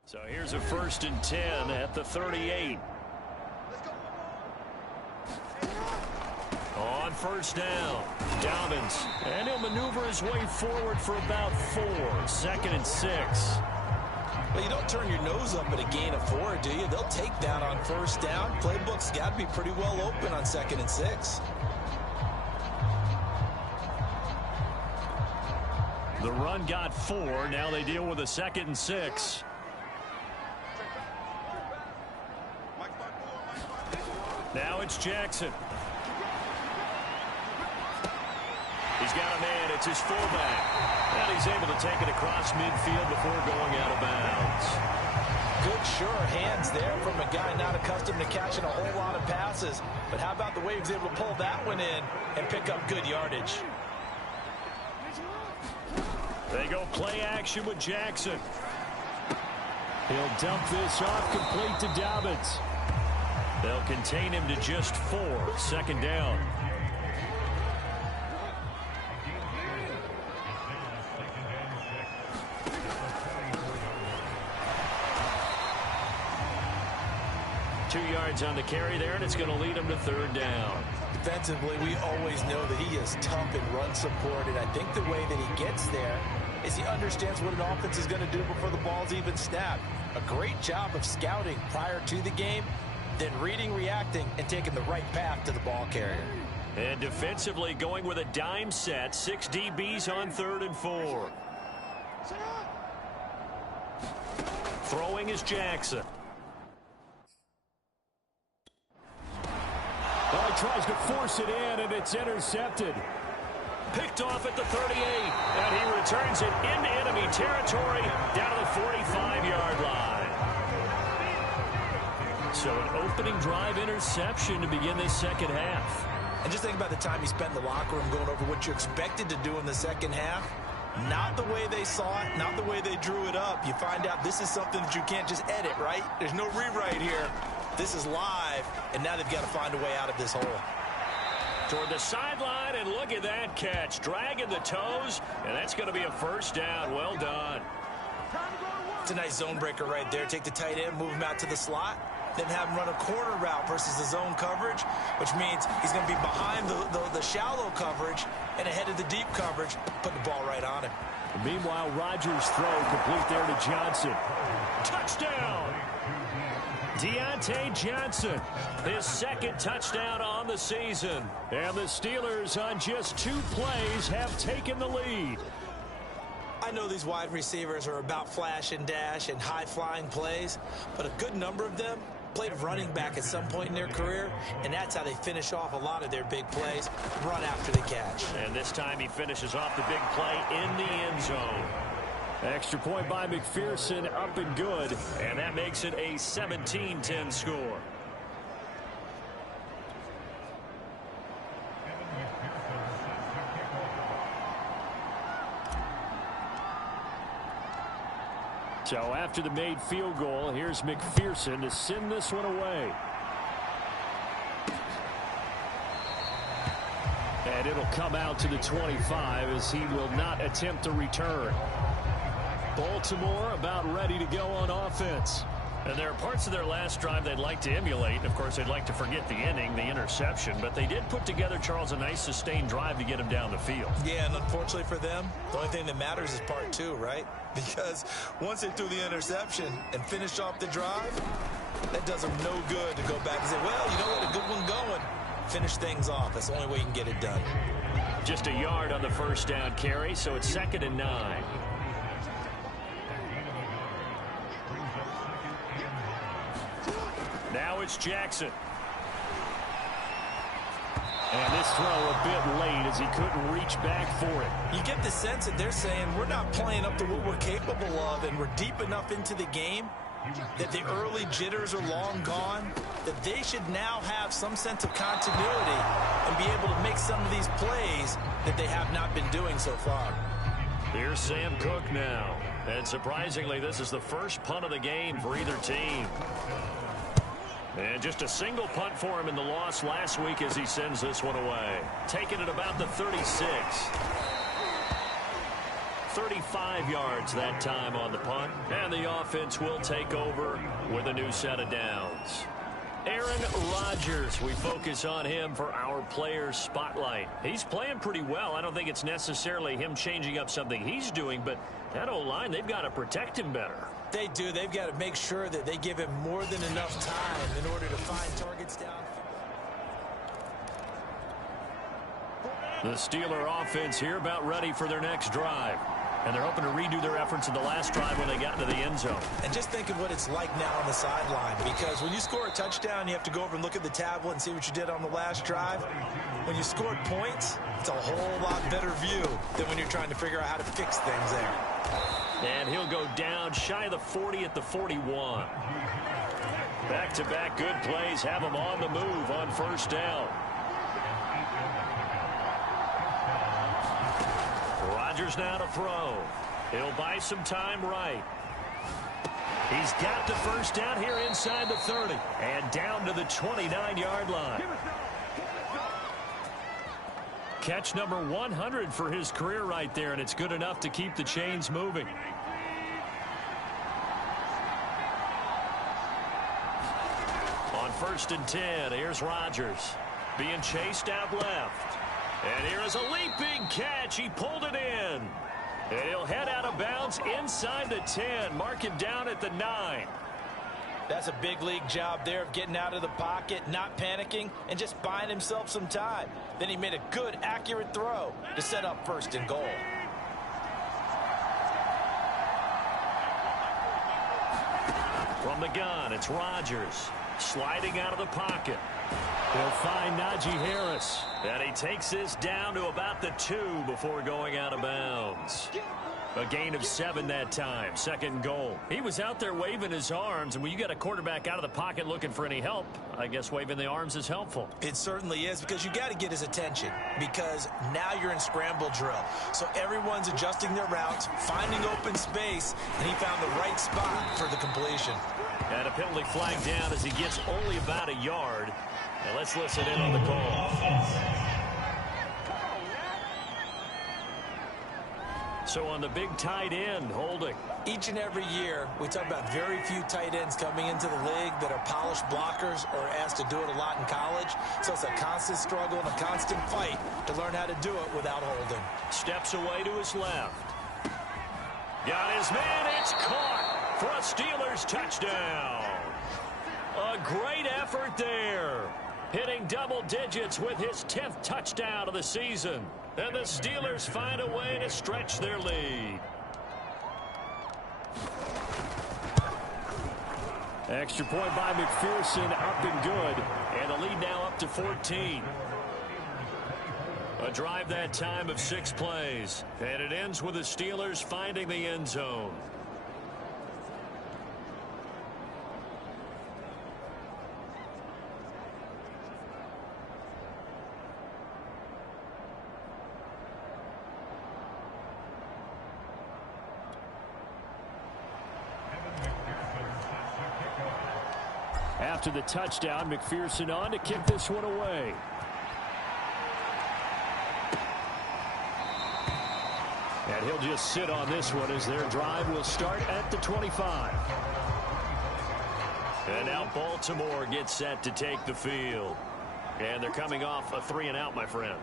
So here's a 1st and 10 at the 38. On first down, Dobbins. And he'll maneuver his way forward for about 4. 2nd and 6. Well, you don't turn your nose up at a gain of 4, do you? They'll take that on first down. Playbook's got to be pretty well open on 2nd and 6. The run got 4. Now they deal with a 2nd and 6. Now it's Jackson. He's got a man. It's his fullback. And he's able to take it across midfield before going out of bounds. Good, sure hands there from a guy not accustomed to catching a whole lot of passes. But how about the way he was able to pull that one in and pick up good yardage? They go play action with Jackson. He'll dump this off complete to Dobbins. They'll contain him to just 4. 2nd down. Two yards on the carry there, and it's going to lead him to 3rd down. Defensively, we always know that he is tough in run support, and I think the way that he gets there is he understands what an offense is going to do before the ball's even snapped. A great job of scouting prior to the game, then reading, reacting, and taking the right path to the ball carrier. And defensively going with a dime set. 6 DBs on 3rd and 4. Throwing is Jackson. Well, he tries to force it in, and it's intercepted. Picked off at the 38, and he returns it into enemy territory down to the 45-yard line. So an opening drive interception to begin this second half. And just think about the time you spent in the locker room going over what you expected to do in the second half. Not the way they saw it, not the way they drew it up. You find out this is something that you can't just edit, right? There's no rewrite here. This is live, and now they've got to find a way out of this hole. Toward the sideline, and look at that catch. Dragging the toes, and that's going to be a first down. Well done. It's a nice zone breaker right there. Take the tight end, move him out to the slot, then have him run a corner route versus the zone coverage, which means he's going to be behind the shallow coverage and ahead of the deep coverage, put the ball right on him. Meanwhile, Rodgers' throw complete there to Johnson. Touchdown! Deontay Johnson, his second touchdown on the season. And the Steelers, on just 2 plays, have taken the lead. I know these wide receivers are about flash and dash and high-flying plays, but a good number of them played running back at some point in their career, and that's how they finish off a lot of their big plays, run after the catch. And this time he finishes off the big play in the end zone. Extra point by McPherson, up and good. And that makes it a 17-10 score. So after the made field goal, here's McPherson to send this one away. And it'll come out to the 25 as he will not attempt a return. Baltimore about ready to go on offense. And there are parts of their last drive they'd like to emulate. And, of course, they'd like to forget the inning, the interception. But they did put together, Charles, a nice sustained drive to get him down the field. Yeah, and unfortunately for them, the only thing that matters is part 2, right? Because once they threw the interception and finished off the drive, that does them no good to go back and say, well, you know what, a good one going. Finish things off. That's the only way you can get it done. Just a yard on the first down carry, so it's 2nd and 9. Now it's Jackson. And this throw a bit late as he couldn't reach back for it. You get the sense that they're saying we're not playing up to what we're capable of, and we're deep enough into the game that the early jitters are long gone, that they should now have some sense of continuity and be able to make some of these plays that they have not been doing so far. Here's Sam Cook now. And surprisingly, this is the first punt of the game for either team. And just a single punt for him in the loss last week as he sends this one away. Taking it about the 36. 35 yards that time on the punt. And the offense will take over with a new set of downs. Aaron Rodgers, we focus on him for our players spotlight. He's playing pretty well. I don't think it's necessarily him changing up something he's doing, but that O-line, they've got to protect him better. They do. They've got to make sure that they give him more than enough time in order to find targets down. The Steeler offense here about ready for their next drive. And they're hoping to redo their efforts in the last drive when they got into the end zone. And just think of what it's like now on the sideline, because when you score a touchdown, you have to go over and look at the tablet and see what you did on the last drive. When you scored points, it's a whole lot better view than when you're trying to figure out how to fix things there. And he'll go down shy of the 40 at the 41. Back-to-back good plays have him on the move on first down. Rodgers now to throw. He'll buy some time right. He's got the first down here inside the 30 and down to the 29-yard line. Catch number 100 for his career right there, and it's good enough to keep the chains moving. On 1st and 10, here's Rodgers being chased out left. And here is a leaping catch. He pulled it in. And he'll head out of bounds inside the 10, marking down at the 9. That's a big league job there of getting out of the pocket, not panicking, and just buying himself some time. Then he made a good, accurate throw to set up first and goal. From the gun, it's Rodgers. Sliding out of the pocket. He'll find Najee Harris. And he takes this down to about the 2 before going out of bounds. A gain of 7 that time. Second goal. He was out there waving his arms, and when you got a quarterback out of the pocket looking for any help, I guess waving the arms is helpful. It certainly is, because you got to get his attention, because now you're in scramble drill. So everyone's adjusting their routes, finding open space, and he found the right spot for the completion. And a penalty flag down as he gets only about a yard. And let's listen in on the call. So on the big tight end, holding. Each and every year, we talk about very few tight ends coming into the league that are polished blockers or asked to do it a lot in college. So it's a constant struggle and a constant fight to learn how to do it without holding. Steps away to his left. Got his man. It's caught for a Steelers touchdown. A great effort there. Hitting double digits with his 10th touchdown of the season. And the Steelers find a way to stretch their lead. Extra point by McPherson, up and good. And the lead now up to 14. A drive that time of 6 plays. And it ends with the Steelers finding the end zone. After the touchdown, McPherson on to kick this one away. And he'll just sit on this one as their drive will start at the 25. And now Baltimore gets set to take the field. And they're coming off a 3-and-out, my friend.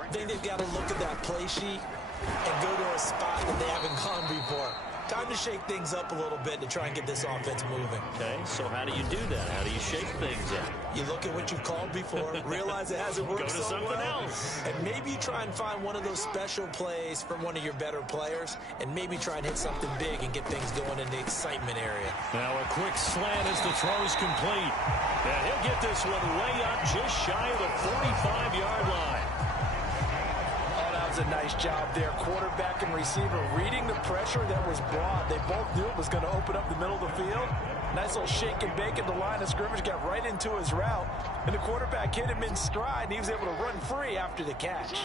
I think they've got to look at that play sheet and go to a spot that they haven't gone before. Time to shake things up a little bit to try and get this offense moving. Okay, so how do you do that? How do you shake things up? You look at what you've called before, realize it hasn't worked so something well, else. And maybe you try and find one of those special plays from one of your better players, and maybe try and hit something big and get things going in the excitement area. Now a quick slant as the throw's complete. And he'll get this one way up just shy of the 45-yard line. A nice job there. Quarterback and receiver reading the pressure that was brought. They both knew it was going to open up the middle of the field. Nice little shake and bake at the line of scrimmage. Got right into his route. And the quarterback hit him in stride. And he was able to run free after the catch.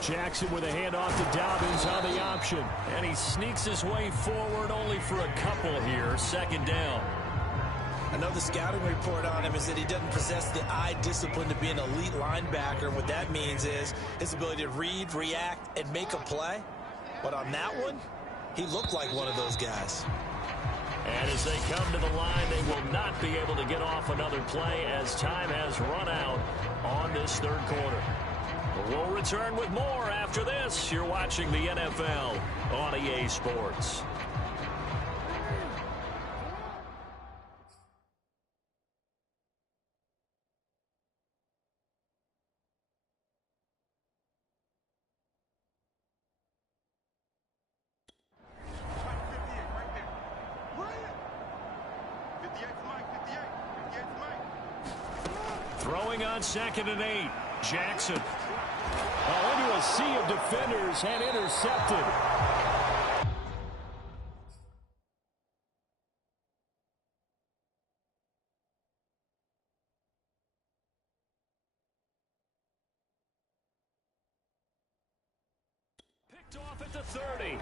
Jackson with a handoff to Dobbins on the option. And he sneaks his way forward only for a couple here. Second down. I know the scouting report on him is that he doesn't possess the eye discipline to be an elite linebacker. What that means is his ability to read, react, and make a play. But on that one, he looked like one of those guys. And as they come to the line, they will not be able to get off another play as time has run out on this third quarter. We'll return with more after this. You're watching the NFL on EA Sports. Throwing on 2nd and 8. Jackson. Into a sea of defenders and intercepted. Picked off at the 30.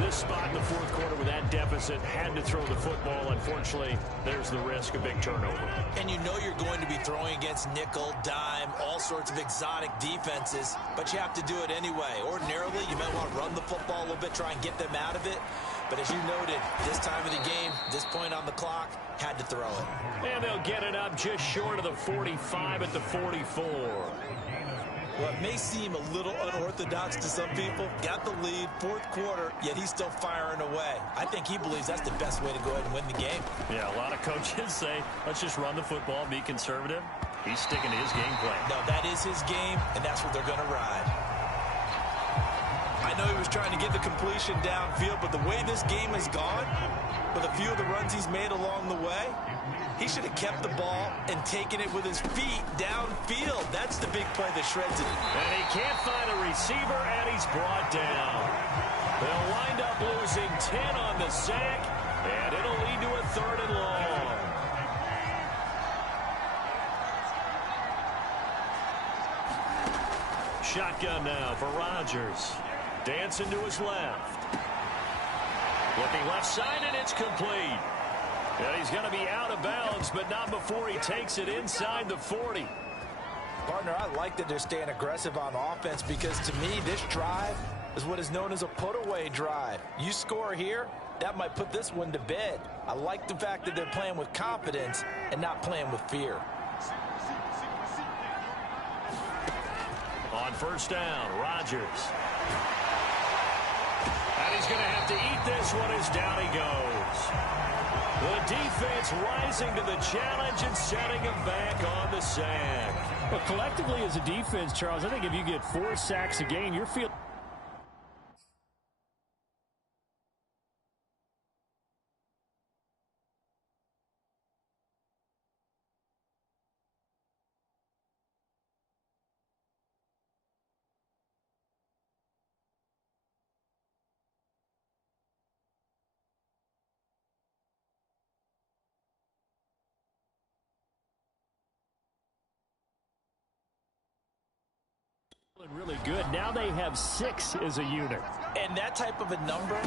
This spot in the fourth quarter with that deficit had to throw the football. Unfortunately, there's the risk of big turnover. And you know you're going to be throwing against nickel, dime, all sorts of exotic defenses, but you have to do it anyway. Ordinarily, you might want to run the football a little bit, try and get them out of it. But as you noted, this time of the game, this point on the clock, had to throw it. And they'll get it up just short of the 45 at the 44. Well, it may seem a little unorthodox to some people. Got the lead, fourth quarter, yet he's still firing away. I think he believes that's the best way to go ahead and win the game. Yeah, a lot of coaches say, let's just run the football, be conservative. He's sticking to his game plan. No, that is his game, and that's what they're going to ride. I know he was trying to get the completion downfield, but the way this game has gone, with a few of the runs he's made along the way, he should have kept the ball and taken it with his feet downfield. That's the big play that shreds it. And he can't find a receiver, and he's brought down. They'll wind up losing 10 on the sack, and it'll lead to a 3rd and long. Shotgun now for Rodgers. Dancing to his left. Looking left side, and it's complete. And he's going to be out of bounds, but not before he takes it inside the 40. Partner, I like that they're staying aggressive on offense because, to me, this drive is what is known as a put-away drive. You score here, that might put this one to bed. I like the fact that they're playing with confidence and not playing with fear. On first down, Rodgers. And he's going to have to eat this one as down he goes. The defense rising to the challenge and setting him back on the sack. Well, collectively as a defense, Charles, I think if you get 4 sacks a game, you're feeling... really good. Now they have 6 as a unit. And that type of a number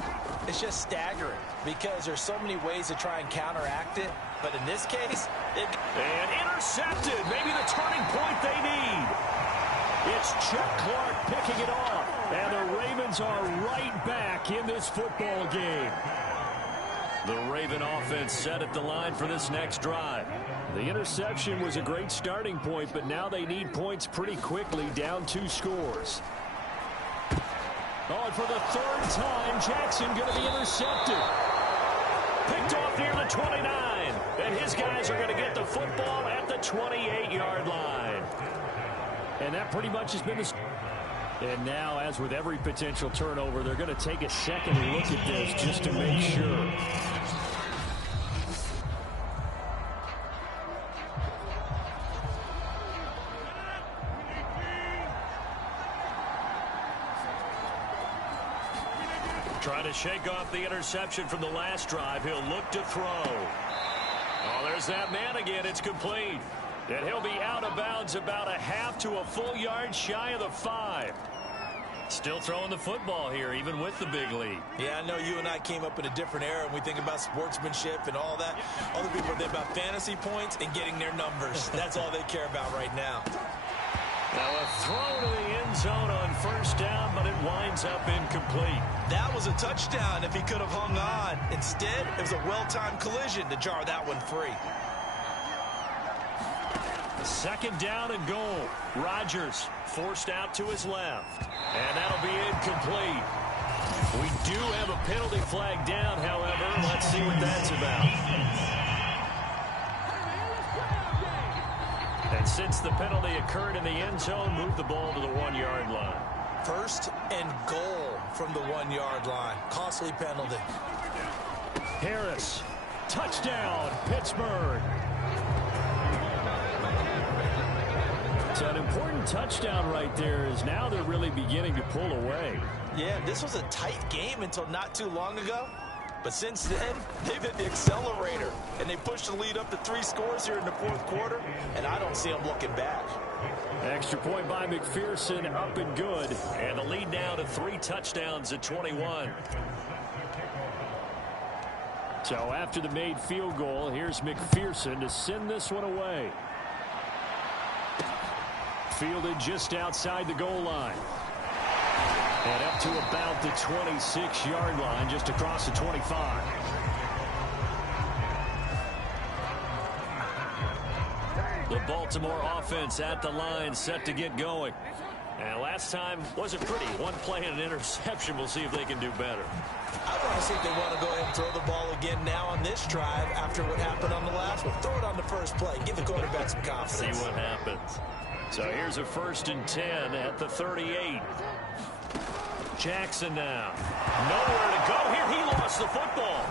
is just staggering because there's so many ways to try and counteract it. But in this case, and intercepted. Maybe the turning point they need. It's Chuck Clark picking it off. And the Ravens are right back in this football game. The Raven offense set at the line for this next drive. The interception was a great starting point, but now they need points pretty quickly, down 2 scores. Oh, and for the 3rd time, Jackson going to be intercepted. Picked off near the 29. And his guys are going to get the football at the 28-yard line. And that pretty much has been the... And now, as with every potential turnover, they're going to take a second look at this just to make sure. Trying to shake off the interception from the last drive. He'll look to throw. Oh, there's that man again. It's complete. And he'll be out of bounds about a half to a full yard shy of the 5. Still throwing the football here, even with the big lead. Yeah, I know you and I came up in a different era, and we think about sportsmanship and all that. Other people think about fantasy points and getting their numbers. That's all they care about right now. Now a throw to the end zone on first down, but it winds up incomplete. That was a touchdown if he could have hung on. Instead, it was a well-timed collision to jar that one free. 2nd down and goal. Rodgers forced out to his left. And that'll be incomplete. We do have a penalty flag down, however. Let's see what that's about. And since the penalty occurred in the end zone, move the ball to the 1-yard line. 1st and goal from the 1-yard line. Costly penalty. Harris, touchdown, Pittsburgh. So an important touchdown right there is now they're really beginning to pull away. Yeah, this was a tight game until not too long ago. But since then, they've hit the accelerator. And they pushed the lead up to 3 scores here in the 4th quarter. And I don't see them looking back. Extra point by McPherson, up and good. And the lead now to 3 touchdowns at 21. So after the made field goal, here's McPherson to send this one away. Fielded just outside the goal line. And up to about the 26-yard line, just across the 25. The Baltimore offense at the line, set to get going. And last time wasn't pretty. One play and an interception. We'll see if they can do better. I want to see if they want to go ahead and throw the ball again now on this drive after what happened on the last one. Throw it on the first play. Give the quarterback some confidence. See what happens. So here's a 1st and 10 at the 38. Jackson now. Nowhere to go here. He lost the football.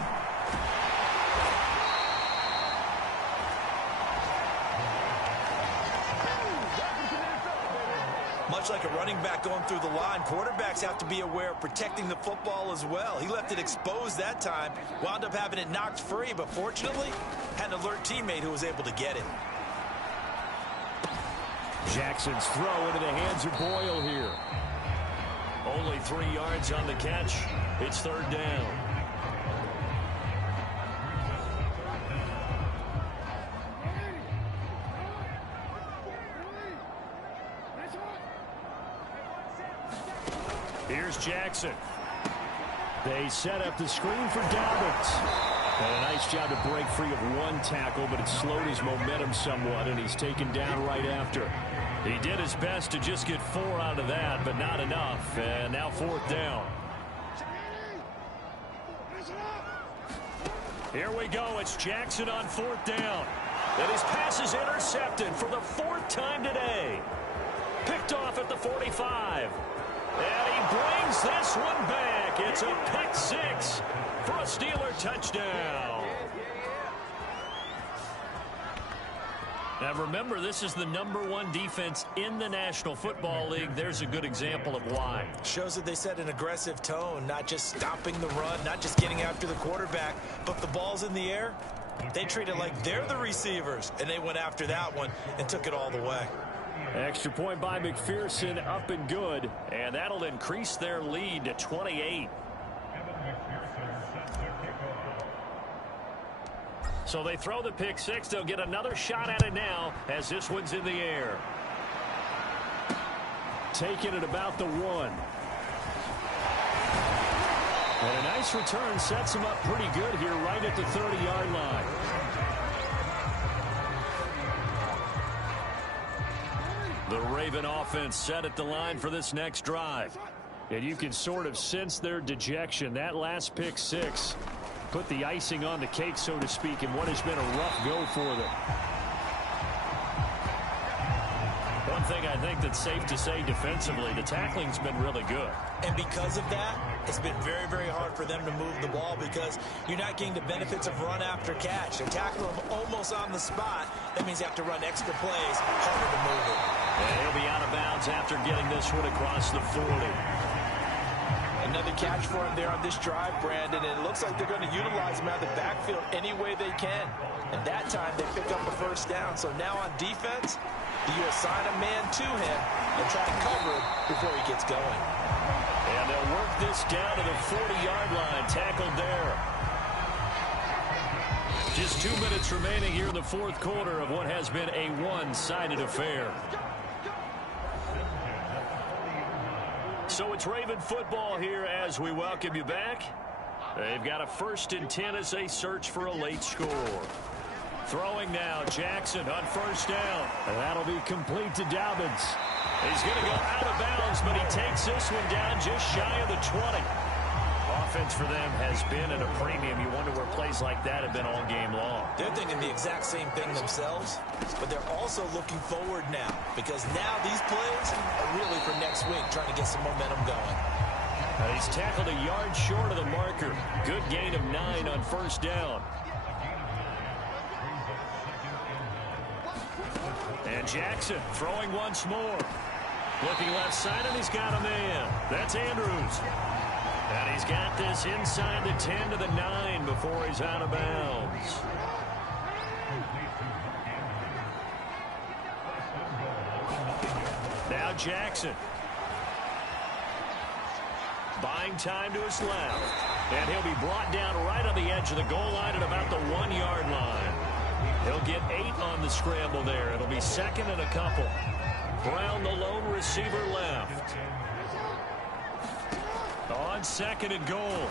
Much like a running back going through the line, quarterbacks have to be aware of protecting the football as well. He left it exposed that time, wound up having it knocked free, but fortunately, had an alert teammate who was able to get it. Jackson's throw into the hands of Boyle here. Only 3 yards on the catch. It's 3rd down. Here's Jackson. They set up the screen for Dobbins. And a nice job to break free of 1 tackle, but it slowed his momentum somewhat, and he's taken down right after. He did his best to just get 4 out of that, but not enough. And now 4th down. Here we go. It's Jackson on 4th down. And his pass is intercepted for the 4th time today. Picked off at the 45. And he brings this one back. It's a pick 6 for a Steeler touchdown. Now remember, this is the #1 defense in the National Football League. There's a good example of why. Shows that they set an aggressive tone, not just stopping the run, not just getting after the quarterback, but the ball's in the air. They treat it like they're the receivers, and they went after that one and took it all the way. Extra point by McPherson, up and good, and that'll increase their lead to 28. So they throw the pick 6. They'll get another shot at it now as this one's in the air. Taking it about the 1. And a nice return sets him up pretty good here right at the 30-yard line. The Raven offense set at the line for this next drive. And you can sort of sense their dejection. That last pick 6 put the icing on the cake, so to speak, in what has been a rough go for them. One thing I think that's safe to say defensively, the tackling's been really good. And because of that, it's been very, very hard for them to move the ball because you're not getting the benefits of run after catch. They're tackling them almost on the spot. That means you have to run extra plays, harder to move it. And he'll be out of bounds after getting this one across the 40. Another catch for him there on this drive, Brandon, and it looks like they're going to utilize him out of the backfield any way they can. And that time they pick up the 1st down. So now on defense, you assign a man to him and try to cover him before he gets going. And they'll work this down to the 40-yard line, tackled there. Just 2 minutes remaining here in the 4th quarter of what has been a one-sided affair. So it's Raven football here as we welcome you back. They've got a 1st and 10 as they search for a late score. Throwing now, Jackson on 1st down. And that'll be complete to Dobbins. He's going to go out of bounds, but he takes this one down just shy of the 20. Offense for them has been at a premium. You wonder where plays like that have been all game long. They're thinking the exact same thing themselves, but they're also looking forward now because now these plays are really for next week, trying to get some momentum going. He's tackled a yard short of the marker. Good gain of 9 on 1st down. And Jackson throwing once more. Looking left side, and he's got a man. That's Andrews. And he's got this inside the 10 to the 9 before he's out of bounds. Now Jackson. Buying time to his left. And he'll be brought down right on the edge of the goal line at about the 1-yard line. He'll get 8 on the scramble there. It'll be 2nd and a couple. Brown, the lone receiver, left. On second and goal,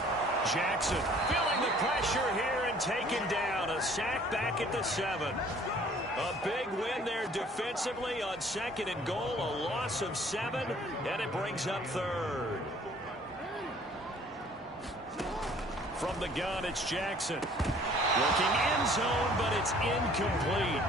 Jackson feeling the pressure here and taken down. A sack back at the 7. A big win there defensively on second and goal. A loss of 7, and it brings up third. From the gun, it's Jackson. Looking end zone, but it's incomplete.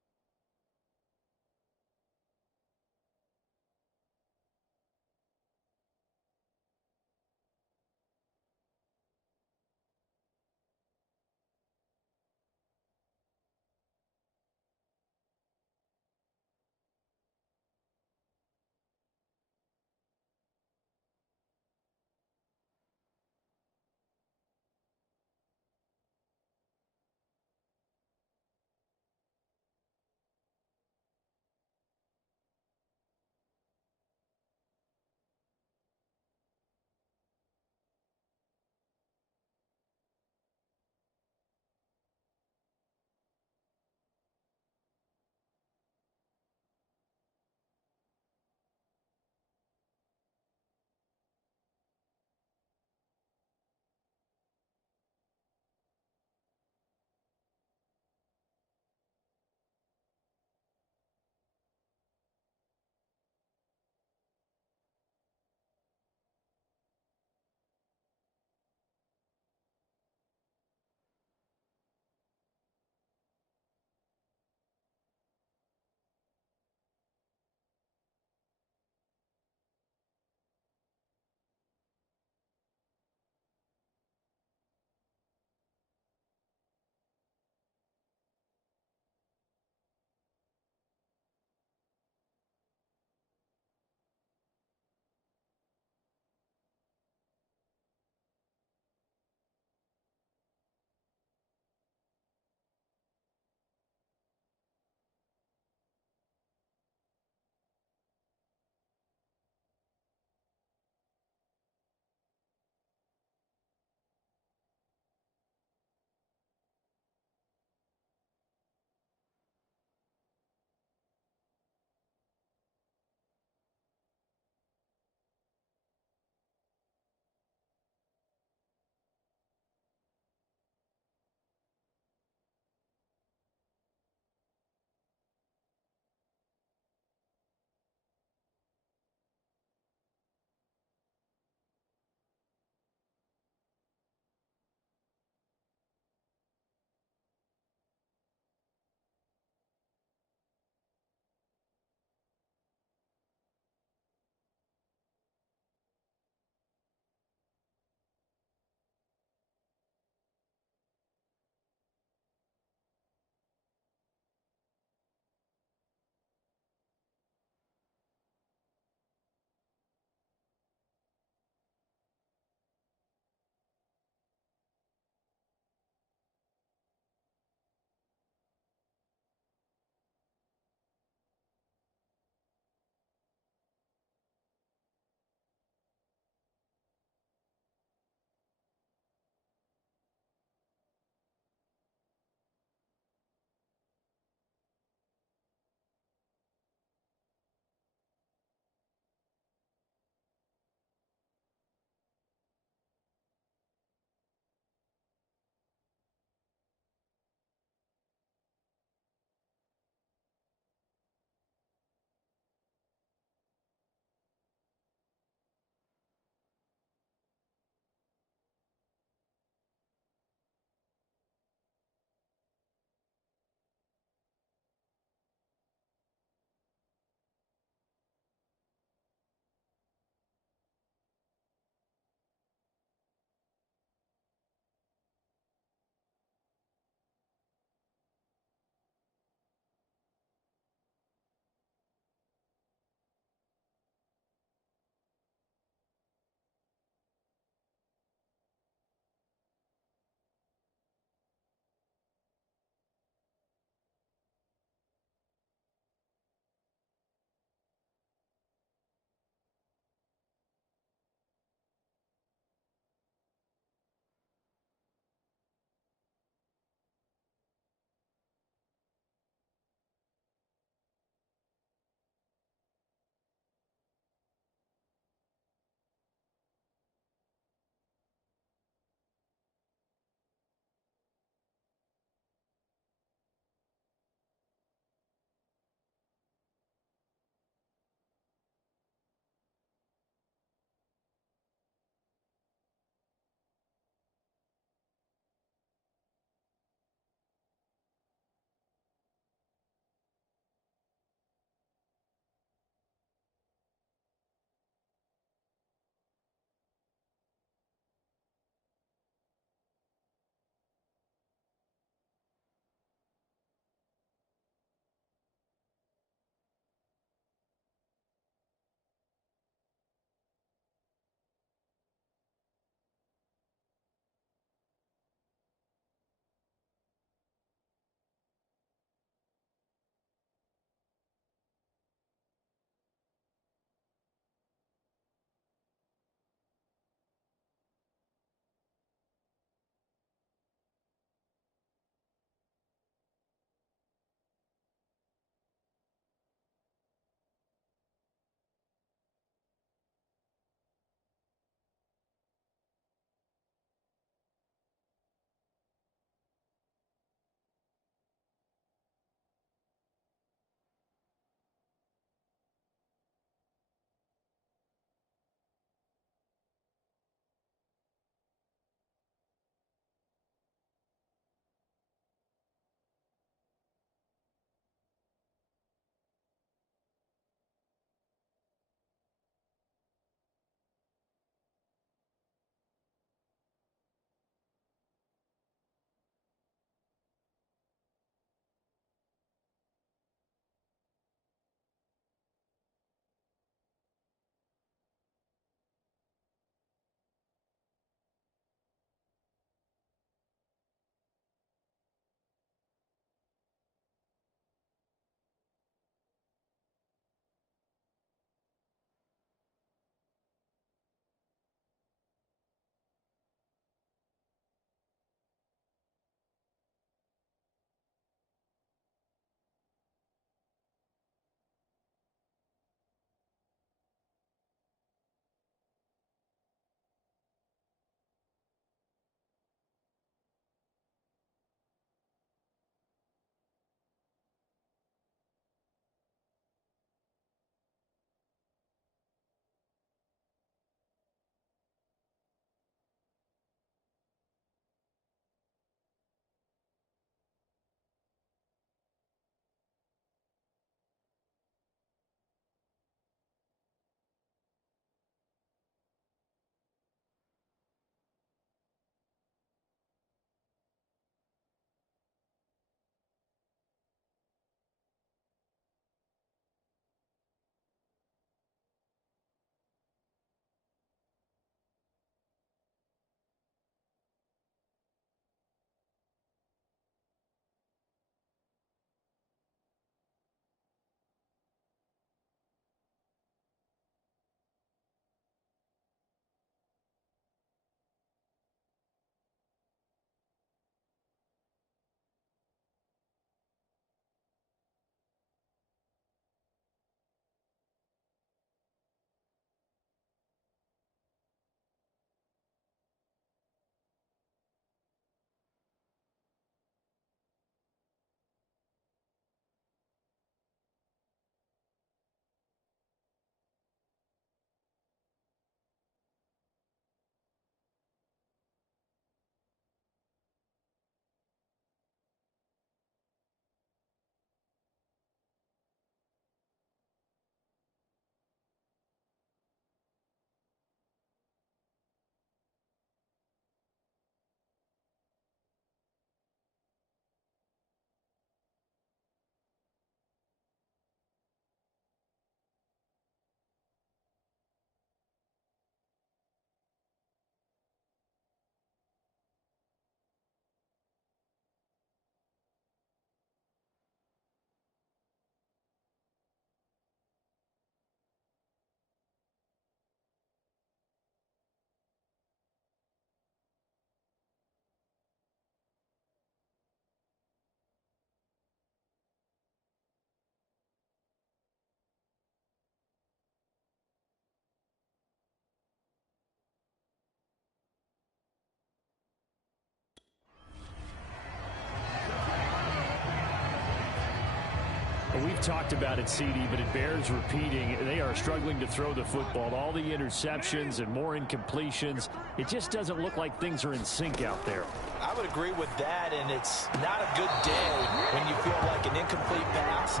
Well, we've talked about it, CD, but it bears repeating. They are struggling to throw the football. All the interceptions and more incompletions. It just doesn't look like things are in sync out there. I would agree with that, and it's not a good day when you feel like an incomplete pass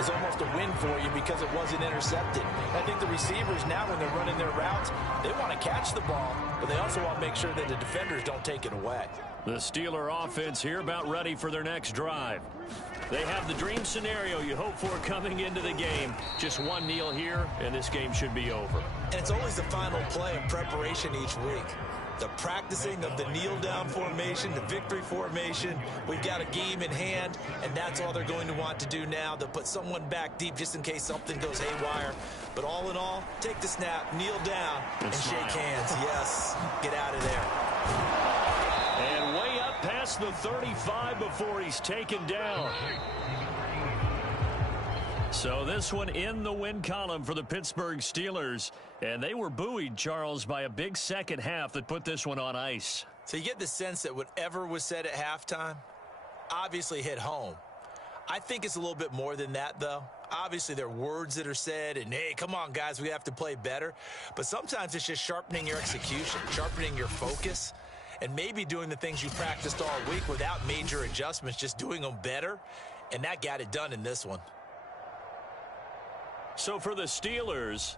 is almost a win for you because it wasn't intercepted. I think the receivers now, when they're running their routes, they want to catch the ball, but they also want to make sure that the defenders don't take it away. The Steeler offense here about ready for their next drive. They have the dream scenario you hope for coming into the game. Just one kneel here, and this game should be over. And it's always the final play of preparation each week. The practicing of the kneel-down formation, the victory formation. We've got a game in hand, and that's all they're going to want to do now. They'll put someone back deep just in case something goes haywire. But all in all, take the snap, kneel down, and shake hands. Yes, get out of there. And way up past the 35 before he's taken down. So this one in the win column for the Pittsburgh Steelers. And they were buoyed, Charles, by a big second half that put this one on ice. So you get the sense that whatever was said at halftime obviously hit home. I think it's a little bit more than that, though. Obviously, there are words that are said, and, hey, come on, guys, we have to play better. But sometimes it's just sharpening your execution, sharpening your focus, and maybe doing the things you practiced all week without major adjustments, just doing them better. And that got it done in this one. So for the Steelers,